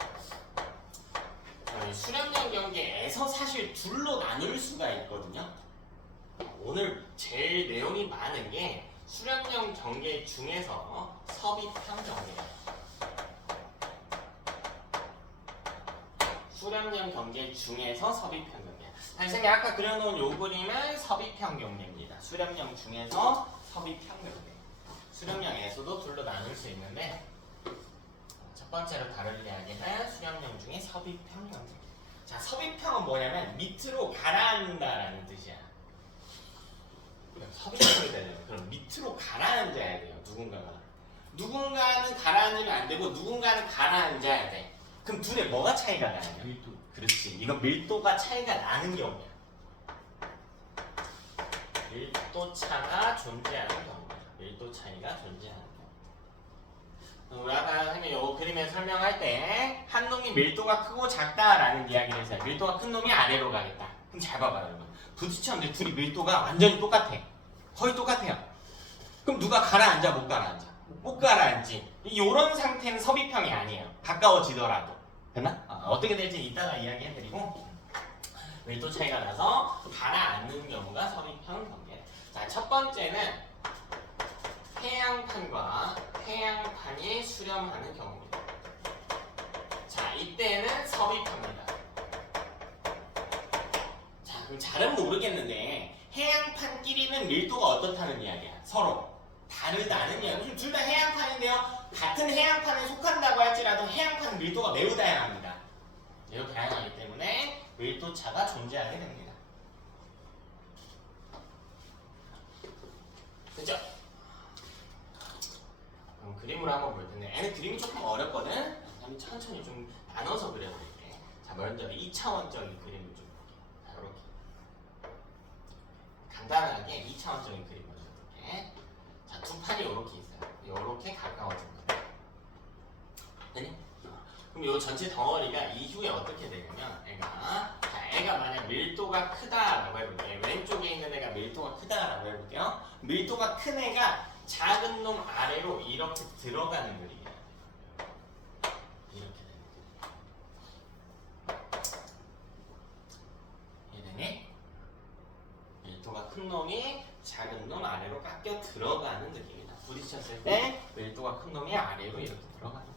수렴형 경계에서 사실 둘로 나눌 수가 있거든요. 오늘 제일 내용이 많은 게 수렴형 경계 중에서 섭입형 경계예요. 수렴형 경계 중에서 섭입형 경계. 선생님이 아까 그려놓은 요 그림은 섭입형 경계입니다. 수렴형 중에서 섭입형 경계. 수렴형에서도 둘로 나눌 수 있는데 첫 번째로 다룰 이야기는 수렴형 중에 섭입형 경계. 자, 섭입형은 뭐냐면 밑으로 가라앉는다라는 뜻이야. 섭입형이 되려면 그럼 밑으로 가라앉아야 돼요. 누군가는 가라앉으면 안 되고 누군가는 가라앉아야 돼. 그럼 둘의 뭐가 차이가 나냐? 밀도. 그렇지. 이거 밀도가 차이가 나는 경우야. 밀도 차가 존재하는 경우. 밀도 차이가 존재하는 경우. 우리 아까 선생님이 이 그림에 설명할 때 한 놈이 밀도가 크고 작다라는 이야기를 했어요. 밀도가 큰 놈이 아래로 가겠다. 그럼 잘 봐봐요, 여러분. 부딪혔는데 둘이 밀도가 완전히 똑같아. 거의 똑같아요. 그럼 누가 가라앉아, 못 가라앉아? 못 가라앉지. 이런 상태는 섭입형이 아니에요. 가까워지더라도. 됐나? 어떻게 될지 이따가 이야기해드리고 밀도 차이가 나서 가라앉는 경우가 섭입형 경계. 자, 첫 번째는 해양판과 해양판이 수렴하는 경우입니다. 자, 이때는 섭입합니다. 자, 그럼 잘은 모르겠는데 해양판끼리는 밀도가 어떻다는 이야기야? 서로 다르다는 이야기. 둘 다 해양판인데요. 같은 해양판에 속한다고 할지라도 해양판 밀도가 매우 다양합니다. 매우 다양하기 때문에 밀도 차가 존재하게 됩니다. 그죠? 그럼 그림으로 한번 볼 텐데 얘는 그림이 조금 어렵거든? 그럼 천천히 좀 나눠서 그려볼게. 자, 먼저 2차원적인 그림을 좀 볼게. 자, 이렇게 간단하게 2차원적인 그림 먼저 볼게. 자, 두 판이 이렇게 있어요. 이렇게 가까워진 거예요. 되니? 그럼 이 전체 덩어리가 이후에 어떻게 되냐면 애가 만약 밀도가 크다라고 해볼게요. 왼쪽에 있는 애가 밀도가 크다라고 해볼게요. 밀도가 큰 애가 작은 놈 아래로 이렇게 들어가는 그림이에요. 이렇게 되는 그림. 이해되니? 밀도가 큰 놈이 작은 놈 아래로 깎여 들어가는 느낌이다. 부딪혔을 때 밀도가 큰 놈이 아래로 이렇게 들어가는 거야.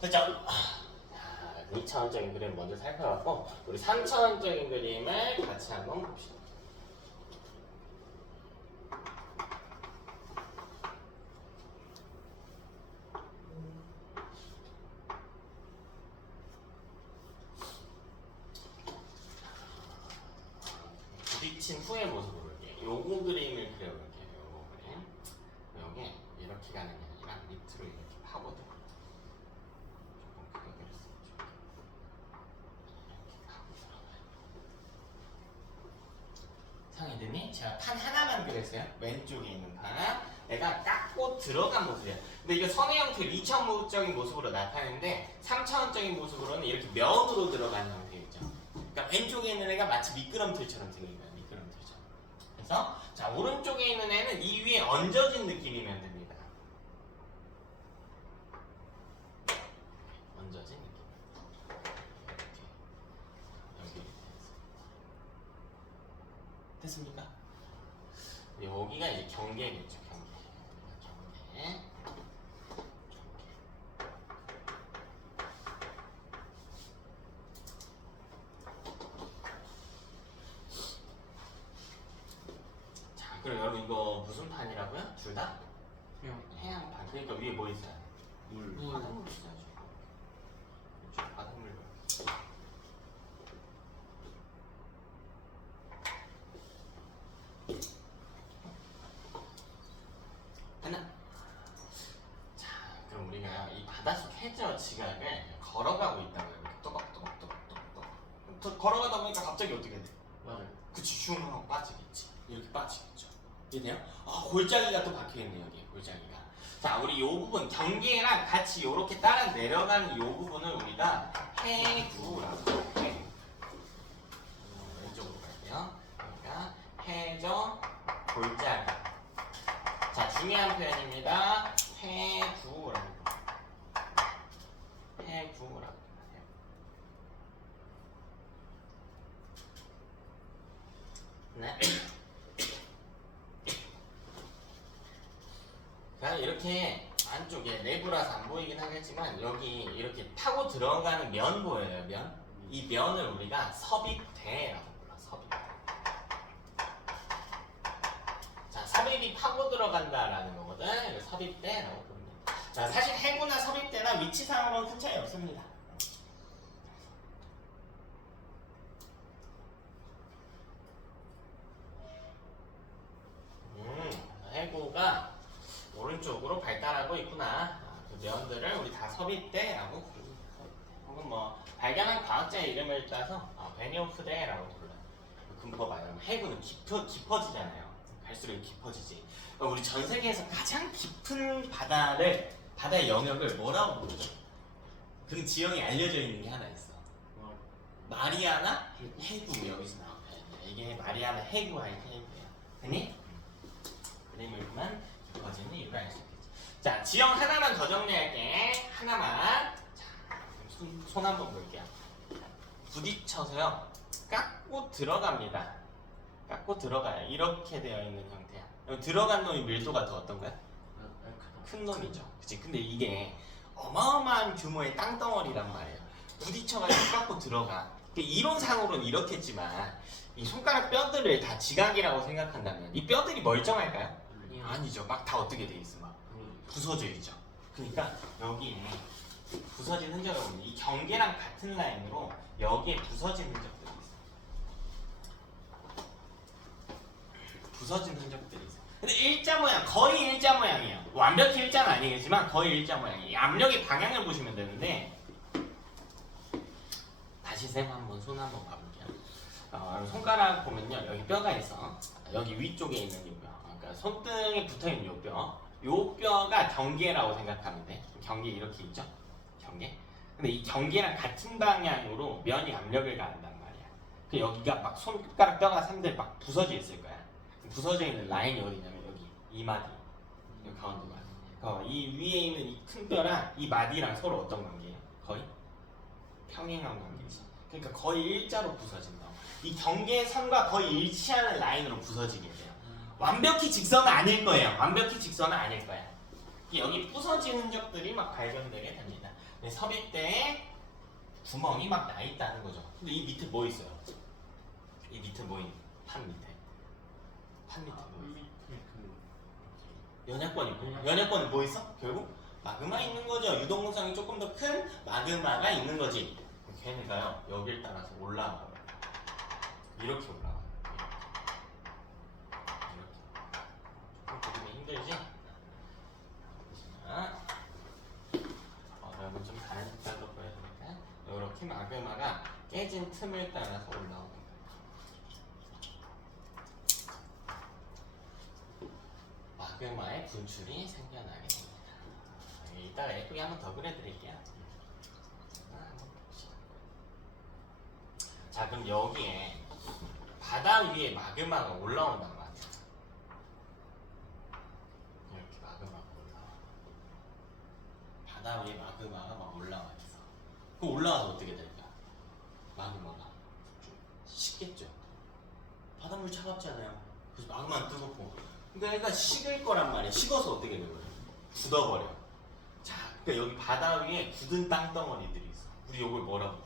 그죠? 2차원적인 그림 먼저 살펴봤고 우리 3차원적인 그림을 같이 한번 봅시다. 부딪힌 후의 모습을 볼게요. 요거 그림을 그려볼게요. 요거 그림. 여기 이렇게 가는 게 아니라 밑으로 이렇게 파고들어. 조금 크게 그렸어요. 이렇게 가고 들어가요. 상이드니 제가 판 하나만 그렸어요. 왼쪽에 있는 판. 내가 깎고 들어간 모습이에요. 근데 이거 선의 형태를 2차원적인 모습으로 나타내는데 3차원적인 모습으로는 이렇게 면으로 들어가는 형태겠죠. 그러니까 왼쪽에 있는 애가 마치 미끄럼틀처럼 생긴 거예요. 미끄럼틀처럼. 그래서 자, 오른쪽에 있는 애는 이 위에 얹어진 느낌이면 됩니다. 얹어진 느낌. 이렇게. 여기 됐습니까? 여기가 이제 경계겠죠. 경계. 자, 그럼 여러분 이거 무슨 판이라고요? 둘 다? 해양판. 그러니까 위에 뭐 있어요? 물. 바닷물 있어야죠. 그렇죠. 바닷물. 됐나? 자, 그럼 우리가 이 바닷속 해저 지각을 걸어가고 있다고요. 이렇게 또박또박또박또박 걸어가다 보니까 갑자기 어떻게 돼? 맞아요. 그치, 슝 하고 빠지겠지. 이렇게 빠지겠죠. 이해돼요? 골짜기가 또 박혀있네요. 여기 골짜기가. 자, 우리 이 부분 경계랑 같이 이렇게 따라 내려가는 이 부분을 우리가 해구라고 해요. 왼쪽으로 갈게요. 그러니까 해저 골짜기. 자, 중요한 표현입니다. 해구라고. 해구라고 해요. 네. 자, 이렇게 안쪽에 내부라서 안 보이긴 하겠지만 여기 이렇게 타고 들어가는 면 보여요. 면. 이 면을 우리가 섭입대라고 불러. 섭입대. 자, 섭입이 파고 들어간다라는 거거든. 이거 섭입대라고 부릅니다. 자, 사실 해구나 섭입대나 위치상으로는 큰 차이 없습니다. 해구가 오른쪽으로 발달하고 있구나. 그 면들을 우리 다 섭입대라고 부릅니다. 혹은 뭐 발견한 과학자의 이름을 따서 베니오프대라고 불러요. 근법 아니면 해구는 깊어지잖아요. 갈수록 깊어지지. 우리 전 세계에서 가장 깊은 바다의 영역을 뭐라고 부르죠? 그 지형이 알려져 있는 게 하나 있어. 마리아나 해구 여기서 나온 표현이야. 이게 마리아나 해구 할 해구예요. 됐니? 그림을 보면 깊어지는 이유를 알 수 있겠지. 자, 지형 하나만 더 정리할게. 하나만. 자, 손 한번 볼게요. 부딪혀서요. 깎고 들어갑니다. 깎고 들어가요. 이렇게 되어 있는 형태야. 여기 들어간 놈이 밀도가 더 어떤 거야? 큰 놈이죠. 그치? 근데 이게 어마어마한 규모의 땅덩어리란 말이에요. 부딪혀가지고 깎고 들어가. 이론상으로는 이렇겠지만 이 손가락 뼈들을 다 지각이라고 생각한다면 이 뼈들이 멀쩡할까요? 아니죠. 막 다 어떻게 돼 있어? 막 부서져 있죠. 그러니까 여기에 부서진 흔적을 보면 이 경계랑 같은 라인으로 여기에 부서진 흔적들이 있어. 부서진 흔적들이 있어. 근데 일자 모양, 거의 일자 모양이에요. 완벽히 일자는 아니겠지만 거의 일자 모양이에요. 압력의 방향을 보시면 되는데 다시 쌤 한번 손 한번 봐볼게요. 손가락 보면요. 여기 뼈가 있어. 여기 위쪽에 있는 이 뼈. 그러니까 손등에 붙어있는 요 뼈. 요 뼈가 경계라고 생각하면 돼. 경계 이렇게 있죠? 경계. 근데 이 경계랑 같은 방향으로 면이 압력을 가한단 말이야. 그 여기가 막 손가락 뼈가 3대 막 부서져 있을 거야. 부서져 있는 라인이 어디냐면 여기 이 마디. 여기 가운데 마디. 이 위에 있는 이 큰 뼈랑 이 마디랑 서로 어떤 관계예요? 거의 평행한 관계지. 그러니까 거의 일자로 부서진다. 이 경계선과 거의 일치하는 라인으로 부서지게 돼요. 완벽히 직선은 아닐 거예요. 완벽히 직선은 아닐 거야. 여기 부서진 흔적들이 막 발견되게 됩니다. 섭입대에 구멍이 막 나 있다는 거죠. 근데 이 밑에 뭐 있어요? 이 밑에 뭐 있는? 판 밑에. 판 밑에 뭐 있어? 연약권이 뭐야? 연약권은 뭐 있어? 결국 마그마 있는 거죠. 유동성이 조금 더 큰 마그마가 있는 거지. 걔네가요 여길 따라서 올라가요. 이렇게 올라가요. 이렇게. 조금 그리기 힘들지? 자, 여러분 좀 다른 색깔로 보여드릴까요? 이렇게 마그마가 깨진 틈을 따라서 올라오는 거예요. 마그마의 분출이 생겨나게 됩니다. 이따가 예쁘게 한번 더 그려드릴게요. 자, 그럼 여기에 바다 위에 마그마가 올라온단 말이야. 이렇게 마그마가 올라와. 바다 위에 마그마가 막 올라와 있어. 그럼 올라와서 어떻게 될까? 마그마가 식겠죠. 바닷물 차갑잖아요. 그래서 마그마는 뜨겁고. 그러니까 식을 거란 말이야. 식어서 어떻게 되거든? 굳어버려. 자, 그러니까 여기 바다 위에 굳은 땅덩어리들이 있어. 우리 이걸 뭐라고?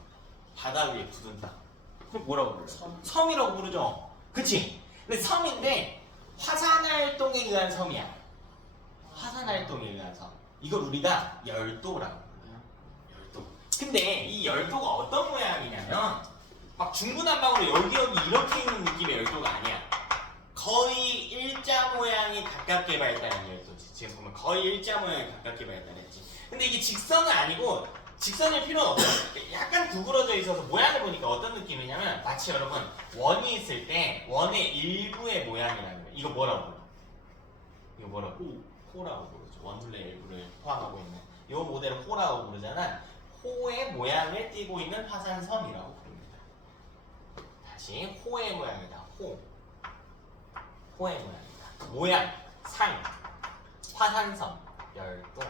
바다 위에 굳은 땅. 그럼 뭐라고 불러요? 섬이라고 부르죠. 그치? 근데 섬인데 화산활동에 의한 섬이야. 화산활동에 의한 섬. 이걸 우리가 열도라고 불러요. 열도. 근데 이 열도가 어떤 모양이냐면 막 중구난방으로 여기 이렇게 있는 느낌의 열도가 아니야. 거의 일자 모양이 가깝게 발달한 열도지. 지금 보면 거의 일자 모양이 가깝게 발달했지. 근데 이게 직선은 아니고 직선일 필요는 없어요. 약간 구부러져 있어서 모양을 보니까 어떤 느낌이냐면 마치 여러분 원이 있을 때 원의 일부의 모양이라는 거예요. 이거 뭐라고 불러? 이거 뭐라 호라고 부르죠. 원둘레 일부를 포함하고 있는 이 모델을 호라고 부르잖아. 호의 모양을 띠고 있는 화산섬이라고 부릅니다. 다시 호의 모양이다. 호의 모양이다. 모양, 상, 화산섬, 열도.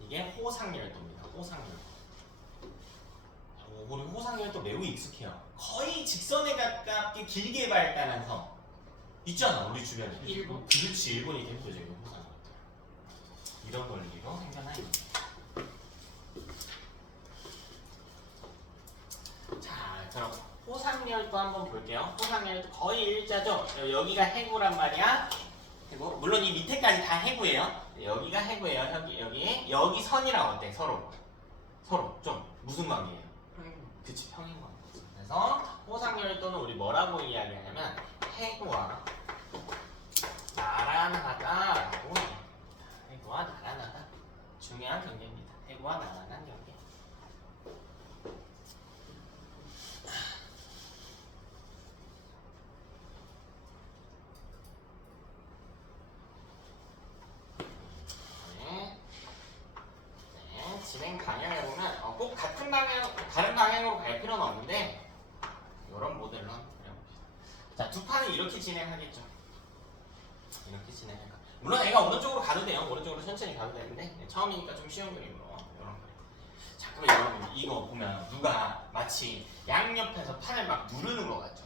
이게 호상열도입니다. 호상열도. 우리 호상열도 매우 익숙해요. 거의 직선에 가깝게 길게 발달한 섬 있잖아 우리 주변에. 일본? 그렇지, 일본이 대표죠. 이거 호상열도. 이런 논리로 생겨나요. 자, 그럼 호상열도 한번 볼게요. 호상열도 거의 일자죠. 여기가 해구란 말이야. 해구. 물론 이 밑에까지 다 해구예요. 여기가 해구예요. 여기 선이랑 어때? 서로 좀 무슨 관계예요? 그치, 평행 관계. 그래서 호상열도는 우리 뭐라고 이야기하냐면 해구와 나란하다라고. 해구와 나란하다. 중요한 경계입니다. 해구와 나란한 경계. 진행 방향을 보면 꼭 같은 방향, 다른 방향으로 갈 필요는 없는데 이런 모델로 한번 그려봅시다. 자, 두 판은 이렇게 진행하겠죠. 이렇게 진행할까? 물론 애가 오른쪽으로 가도 돼요. 오른쪽으로 천천히 가도 되는데 처음이니까 좀 쉬운 그림으로 이런 그림. 자, 그럼 여러분 이거 보면 누가 마치 양옆에서 판을 막 누르는 것 같죠?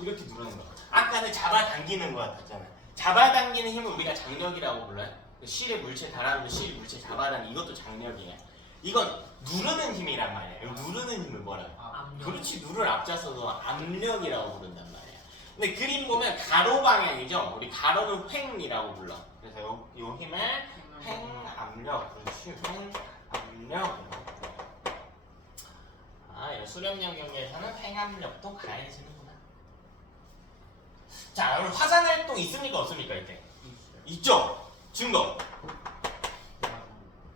이렇게 누르는 거. 아까는 잡아당기는 것 같았잖아요. 잡아당기는 힘을 우리가 장력이라고 불러요. 실의 물체 달아놓으면 실 물체 잡아당기, 이것도 장력이에요. 이건 누르는 힘이란 말이에요. 누르는 힘을 뭐라고? 그렇지, 누를 앞자서도 압력이라고 부른단 말이에요. 근데 그림 보면 가로 방향이죠. 우리 가로는 횡이라고 불러. 그래서 요 힘을 횡압력, 그렇지, 횡압력으로. 아, 수렴력 경계에서는 횡압력도 가해지는구나. 자, 여러분 화산활동 있습니까 없습니까 이때? 있죠. 증거.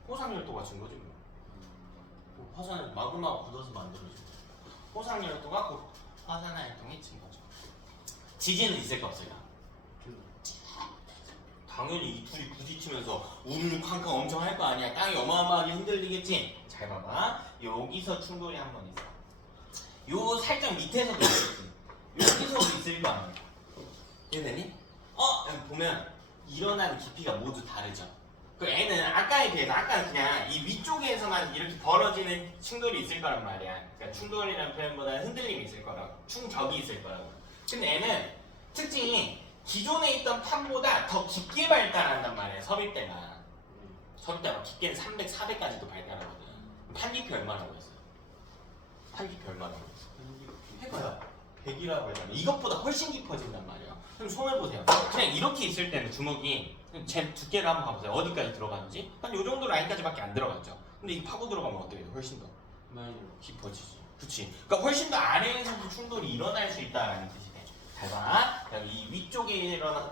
호상열도가 증거죠. 화산을 마그마가 굳어서 만들어진 호상열도가 곧 화산활동의 증거죠. 지진은 있을까 없을까? 당연히 이 둘이 부딪히면서 우르르쾅쾅 엄청 할 거 아니야. 땅이 어마어마하게 흔들리겠지. 잘 봐봐. 여기서 충돌이 한 번 있어. 요 살짝 밑에서도 있겠지. 여기서도 있을 거 아니야. 이해되니? 여기 보면 일어나는 깊이가 모두 다르죠. 그 애는 아까에 비해서 아까는 그냥 이 위쪽에서만 이렇게 벌어지는 충돌이 있을 거란 말이야. 그러니까 충돌이라는 표현보다는 흔들림이 있을 거라고. 충격이 있을 거라고. 근데 애는 특징이 기존에 있던 판보다 더 깊게 발달한단 말이야. 섭입대가 깊게는 300, 400까지도 발달하거든. 판 깊이 얼마라고 했어요? 판 깊이 얼마라고 했어? 해봐요. 100이라고 했잖아. 이것보다 훨씬 깊어진단 말이야. 그럼 손을 보세요. 그냥 이렇게 있을 때는 주먹이 제 두께를 한번 봐보세요. 어디까지 들어가는지 한 요 정도 라인까지밖에 안 들어갔죠. 근데 이 파고 들어가면 어떻게 돼? 훨씬 더 많이 깊어지지. 그치? 그러니까 훨씬 더 아래에서도 충돌이 일어날 수 있다라는 뜻이 돼. 잘 봐. 여기 이 위쪽에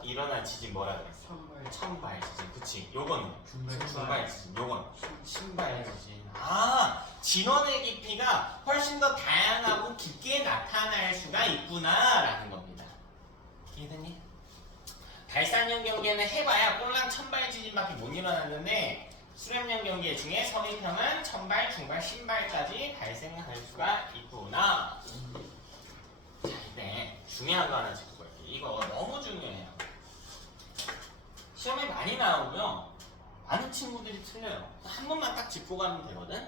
일어난 지진 뭐라 그랬어? 천발 지진. 그치? 요건 중발 지진. 요건 신발 지진. 진원의 깊이가 훨씬 더 다양하고 깊게 나타날 수가 있구나라는 겁니다. 이해됐니? 발산형 경계는 해봐야 꼴랑 천발 지진밖에 못 일어났는데 수렴형 경계 중에 섭입형은 천발, 중발, 신발까지 발생할 수가 있구나. 자, 이제 중요한 거 하나 짚고 갈게요. 이거 너무 중요해요. 시험에 많이 나오고요. 많은 친구들이 틀려요. 한 번만 딱 짚고 가면 되거든.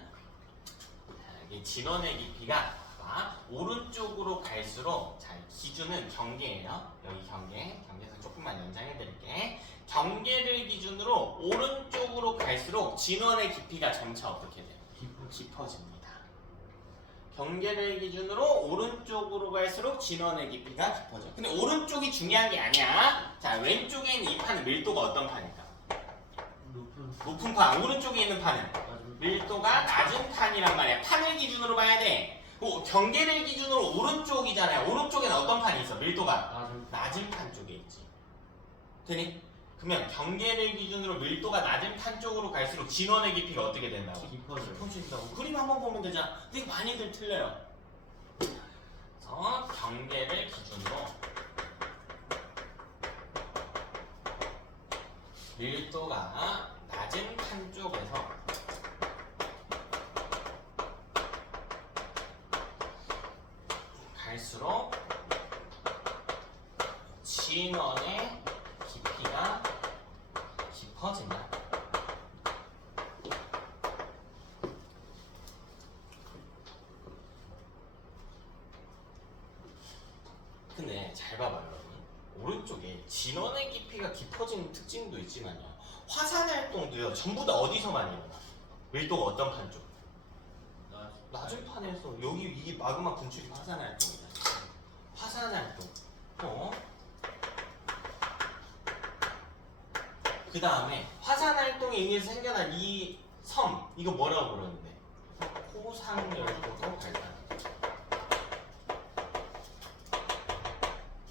이 진원의 깊이가 오른쪽으로 갈수록, 자, 기준은 경계예요. 여기 경계에서 조금만 연장해 드릴게. 경계를 기준으로 오른쪽으로 갈수록 진원의 깊이가 점차 어떻게 돼요? 깊어집니다. 경계를 기준으로 오른쪽으로 갈수록 진원의 깊이가 깊어져. 근데 오른쪽이 중요한 게 아니야. 자, 왼쪽에 있는 이 판은 밀도가 어떤 판일까? 높은 판. 오른쪽에 있는 판은 밀도가 낮은 판이란 말이야. 판을 기준으로 봐야 돼. 경계를 기준으로 오른쪽이잖아요. 오른쪽에는 어떤 판이 있어? 밀도가 낮은 판 쪽에 있지. 되니? 그러면 경계를 기준으로 밀도가 낮은 판 쪽으로 갈수록 진원의 깊이가 어떻게 된다고? 깊어진다고. 그림 한번 보면 되잖아. 근데 많이들 틀려요. 그래서 경계를 기준으로 밀도가 낮은 판 쪽에서 갈수록 진원의 깊이가 깊어진다. 근데 잘 봐봐요, 여러분. 오른쪽에 진원의 깊이가 깊어지는 특징도 있지만요, 화산 활동도요 전부 다 어디서 많이 일어나? 밀도가 어떤 판 쪽? 낮은 판에서. 여기 이게 마그마 분출이 화산 활동이다. 화산 활동. 그 다음에 화산 활동에 의해서 생겨난 이 섬, 이거 뭐라고 그러는데? 호상열도로 발달.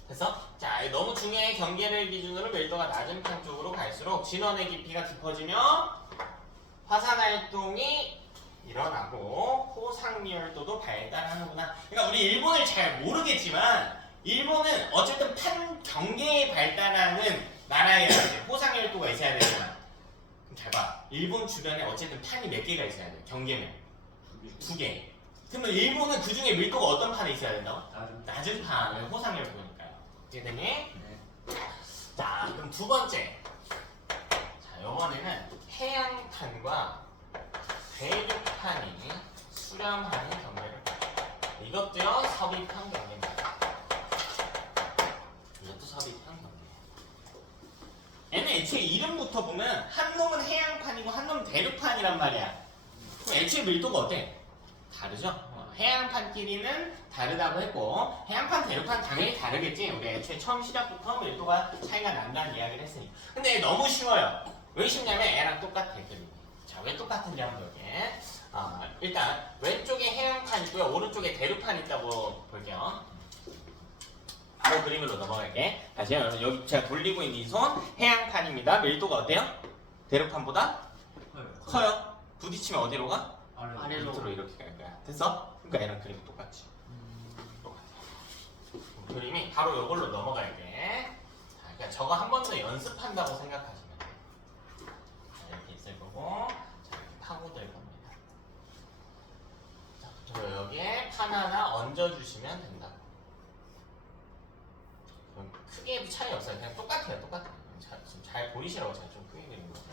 그래서 자, 너무 중요해. 경계를 기준으로 밀도가 낮은 판 쪽으로 갈수록 진원의 깊이가 깊어지며 화산 활동이 일어나고 호상열도도 발달하는구나. 그러니까 우리 일본을 잘 모르겠지만 일본은 어쨌든 판 경계에 발달하는 나라여야 돼. 호상열도가 있어야 되잖아. 그럼 잘 봐. 일본 주변에 어쨌든 판이 몇 개가 있어야 돼. 경계면 2개. 그러면 일본은 그 중에 밀도가 어떤 판에 있어야 된다고? 낮은 판. 호상열도니까요. 어떻게 되니? 네. 자, 그럼 두 번째. 자, 이번에는 해양판과 대륙판이 수렴하는 경계를 봐요. 이것도요 섭입한 경계입니다. 이것도 섭입한 경계. 얘는 애초에 이름부터 보면 한 놈은 해양판이고 한 놈은 대륙판이란 말이야. 그럼 애초에 밀도가 어때? 다르죠? 해양판끼리는 다르다고 했고 해양판, 대륙판 당연히 다르겠지. 우리 애초에 처음 시작부터 밀도가 차이가 난다는 이야기를 했으니. 근데 너무 쉬워요. 왜 쉽냐면 애랑 똑같아. 자, 왜 똑같은지 한번 볼게. 일단 왼쪽에 해양판 있고요, 오른쪽에 대륙판 있다고 볼게요. 바로 그림으로 넘어갈게. 다시 여기 제가 돌리고 있는 이 손 해양판입니다. 밀도가 어때요? 대륙판보다 커요. 부딪히면 어디로 가? 아래로. 밑으로 이렇게 갈 거야. 됐어? 그러니까 얘랑 그림이 똑같지. 똑같아. 그림이 바로 이걸로 넘어갈게. 자, 그러니까 저거 한 번 더 연습한다고 생각하시면 돼요. 자, 이렇게 있을 거고, 자, 이렇게 파고들 겁니다. 자, 그리고 여기에 판 하나 얹어주시면 된다. 그럼 크게 차이 없어요. 그냥 똑같아요. 똑같아요. 지금 잘 보이시라고 제가 좀 크게 그린 거죠.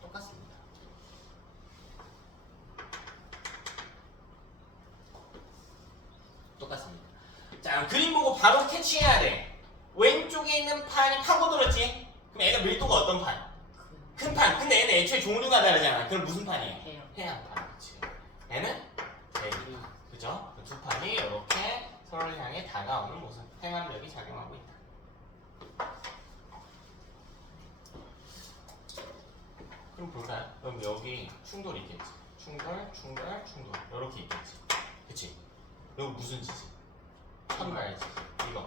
똑같습니다. 똑같습니다. 자, 그림 보고 바로 캐치해야 돼. 왼쪽에 있는 판이 파고들었지? 그럼 얘가 밀도가 어떤 판? 큰 판. 근데 얘는 애초에 종류가 다르잖아. 그럼 무슨 판이에요? 해양판. 그치. 얘는 대륙판. 그죠? 그 두 판이 이렇게 서로를 향해 다가오는 모습. 행압력이 작용하고 있다. 그럼 볼까요? 그럼 여기 충돌이 있겠지. 충돌. 이렇게 있겠지. 그치? 이거 무슨 지지? 선발 지지. 이거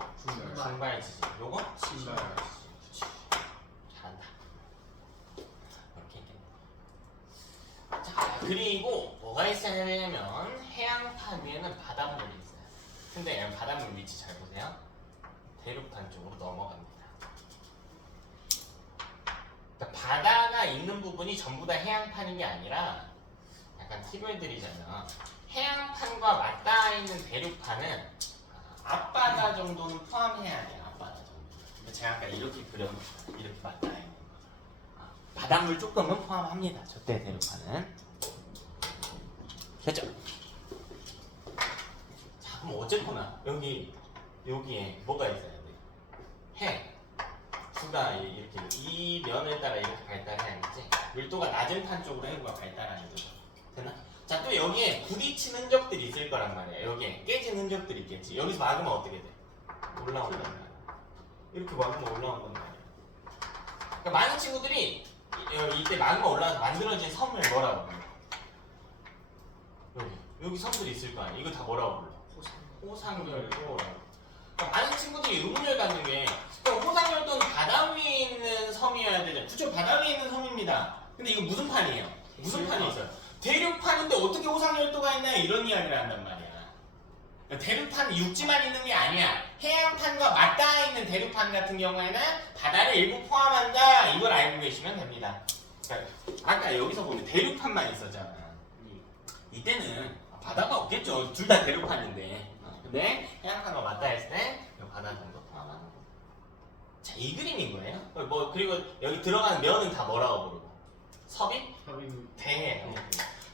중발 지지. 요거 신발 지지. 그치. 잘한다. 이렇게 있겠네. 자, 그리고 뭐가 있어야 되냐면 해양판 위에는 바닷물이 있어요. 근데 바닷물 위치 잘 보세요. 대륙판 쪽으로 넘어갑니다. 그러니까 바다가 있는 부분이 전부 다 해양판인 게 아니라 약간 팁을 드리자면 해양판과 맞닿아 있는 대륙판은 앞바다 정도는 포함해야 돼요. 앞바다 정도. 근데 제가 아까 이렇게 그려놓았어요. 이렇게 맞닿아 있는 거. 바닷물 조금은 포함합니다. 저때 대륙판은. 됐죠? 자, 그럼 어쨌거나 여기에 뭐가 있어야 돼? 해. 수가 이렇게 이 면을 따라 이렇게 발달해야겠지. 밀도가 낮은 판 쪽으로 해구가 발달하는 거죠. 되나? 자, 또 여기에 부딪힌 흔적들이 있을 거란 말이야. 여기에 깨진 흔적들이 있겠지. 여기서 막으면 어떻게 돼? 올라온단 말이야. 이렇게 막으면 올라온단 말이야. 그러니까 많은 친구들이 이때 막으면 올라와서 만들어진 섬을 뭐라고 불러? 여기 섬들이 있을 거 아니야. 이거 다 뭐라고 불러? 호상열도. 그러니까 많은 친구들이 의문을 갖는 게, 그럼 호상열도는 바다 위에 있는 섬이어야 되잖아요. 그쵸? 바다 위에 있는 섬입니다. 근데 이거 무슨 판이에요? 무슨 판이 있어요? 대륙판인데 어떻게 호상열도가 있나요? 이런 이야기를 한단 말이야. 그러니까 대륙판 육지만 있는 게 아니야. 해양판과 맞닿아 있는 대륙판 같은 경우에는 바다를 일부 포함한다. 이걸 알고 계시면 됩니다. 그러니까 아까 여기서 보면 대륙판만 있었잖아. 이때는 바다가 없겠죠. 둘 다 대륙판인데. 근데 해양판과 맞닿아 있을 때 바다 정도 포함하는 거. 자, 이 그림인 거예요. 뭐 그리고 여기 들어가는 면은 다 뭐라고 부르고? 섭이? 대해예요.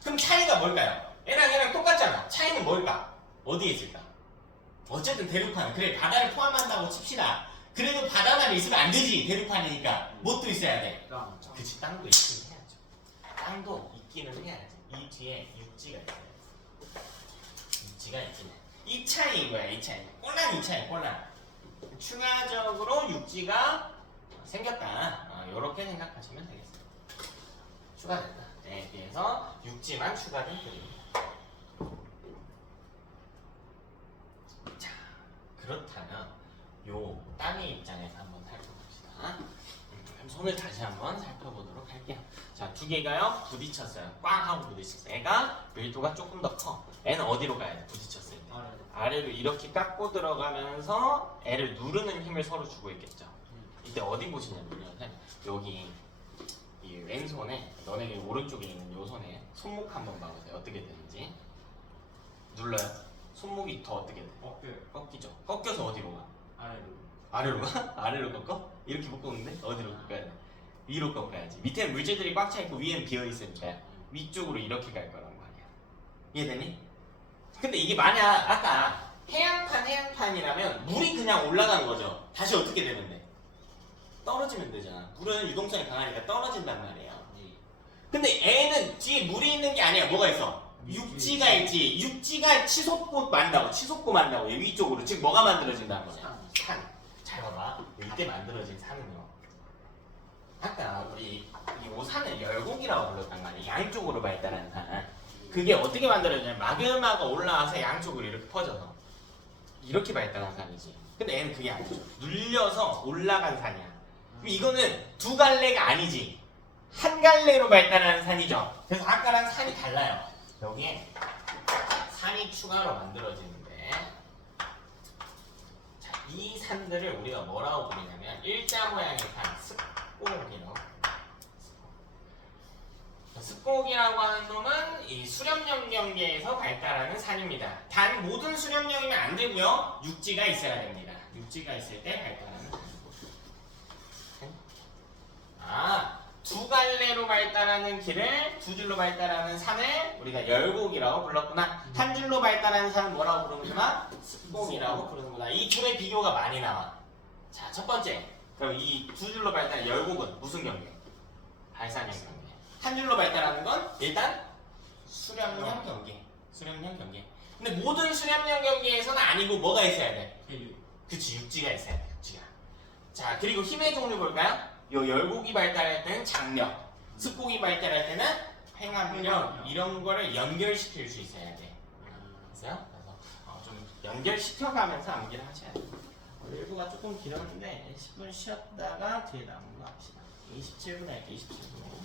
그럼 차이가 뭘까요? 얘랑 똑같잖아. 차이는 뭘까? 어디에 있을까? 어쨌든 대륙판. 그래, 바다를 포함한다고 칩시다. 그래도 바다만 있으면 안 되지. 대륙판이니까. 뭣도 있어야 돼? 그치, 땅도 있긴 해야죠. 땅도 있기는 해야지. 이 뒤에 육지가 있어요. 육지가 있긴 해. 이 차이인 거야, 이 차이. 꼴랑 이 차이, 꼴랑. 추가적으로 육지가 생겼다. 이렇게 생각하시면 되겠습니다. 추가됐다. 에 비해서 육지만 추가된 그림입니다. 자, 그렇다면 요 땅의 입장에서 한번 살펴봅시다. 그럼 손을 다시 한번 살펴보도록 할게요. 자, 두 개가요 부딪혔어요. 꽝 하고 부딪혔어요. 애가 밀도가 조금 더 커. 애는 어디로 가야 돼? 부딪혔을 때. 아래로 이렇게 깎고 들어가면서 애를 누르는 힘을 서로 주고 있겠죠. 이때 어디 보시냐면요. 여기 이 왼손에 너네 오른쪽에 있는 요 손에 손목 한번 봐보세요. 어떻게 되는지. 눌러요. 손목이 더 어떻게 돼? 꺾이죠. 꺾여서 어디로 가? 아래로 가? 아래로 꺾어? 이렇게 꺾었는데 어디로 꺾어야 돼? 위로 꺾어야지. 밑에는 물질들이 꽉 차 있고 위에는 비어 있으니까 위쪽으로 이렇게 갈 거란 말이야. 이해되니? 근데 이게 만약 아까 해양판이라면 물이 그냥 올라가는 거죠. 다시 어떻게 되면 돼? 떨어지면 되잖아. 물은 유동성이 강하니까 떨어진단 말이에요. 근데 애는 뒤에 물이 있는 게 아니야. 뭐가 있어? 육지가 있지. 육지가 치솟고 만다고 위쪽으로. 즉 뭐가 만들어진다는 거냐? 산. 잘 봐봐. 이때 만들어진 산은요. 아까 우리 이 산을 열곡이라고 불렀단 말이야. 양쪽으로 발달한 산. 그게 어떻게 만들어지냐면 마그마가 올라와서 양쪽으로 이렇게 퍼져서 이렇게 발달한 산이지. 근데 얘는 그게 아니죠. 눌려서 올라간 산이야. 이거는 두 갈래가 아니지. 한 갈래로 발달하는 산이죠. 그래서 아까랑 산이 달라요. 여기에 산이 추가로 만들어지는데, 자, 이 산들을 우리가 뭐라고 부르냐면 일자 모양의 산, 습곡이라고. 습곡이라고 하는 놈은 이 수렴령 경계에서 발달하는 산입니다. 단 모든 수렴령이면 안 되고요. 육지가 있어야 됩니다. 육지가 있을 때 발달하는 산이고. 두 갈래로 발달하는 길을 두 줄로 발달하는 산을 우리가 열곡이라고 불렀구나. 한 줄로 발달하는 산은 뭐라고 부르는구나? 습곡이라고 부르는구나. 이 둘의 비교가 많이 나와. 자, 첫 번째. 그럼 이 두 줄로 발달한 열곡은 무슨 경계? 발산형 경계. 한 줄로 발달하는 건 일단 수렴형 경계. 수렴형 경계. 근데 모든 수렴형 경계에서는 아니고 뭐가 있어야 돼? 그치, 육지가 있어야 돼. 육지가. 자, 그리고 힘의 종류 볼까요? 요 열곡이 발달할 때는 장력, 습곡이 발달할 때는 횡압력, 이런 거를 연결시킬 수 있어야 돼. 그래서 좀 연결시켜가면서 암기를 하셔야 돼요. 일부가 조금 길었는데 10분 쉬었다가 뒤에 나온 거 합시다. 27분 할게. 27분.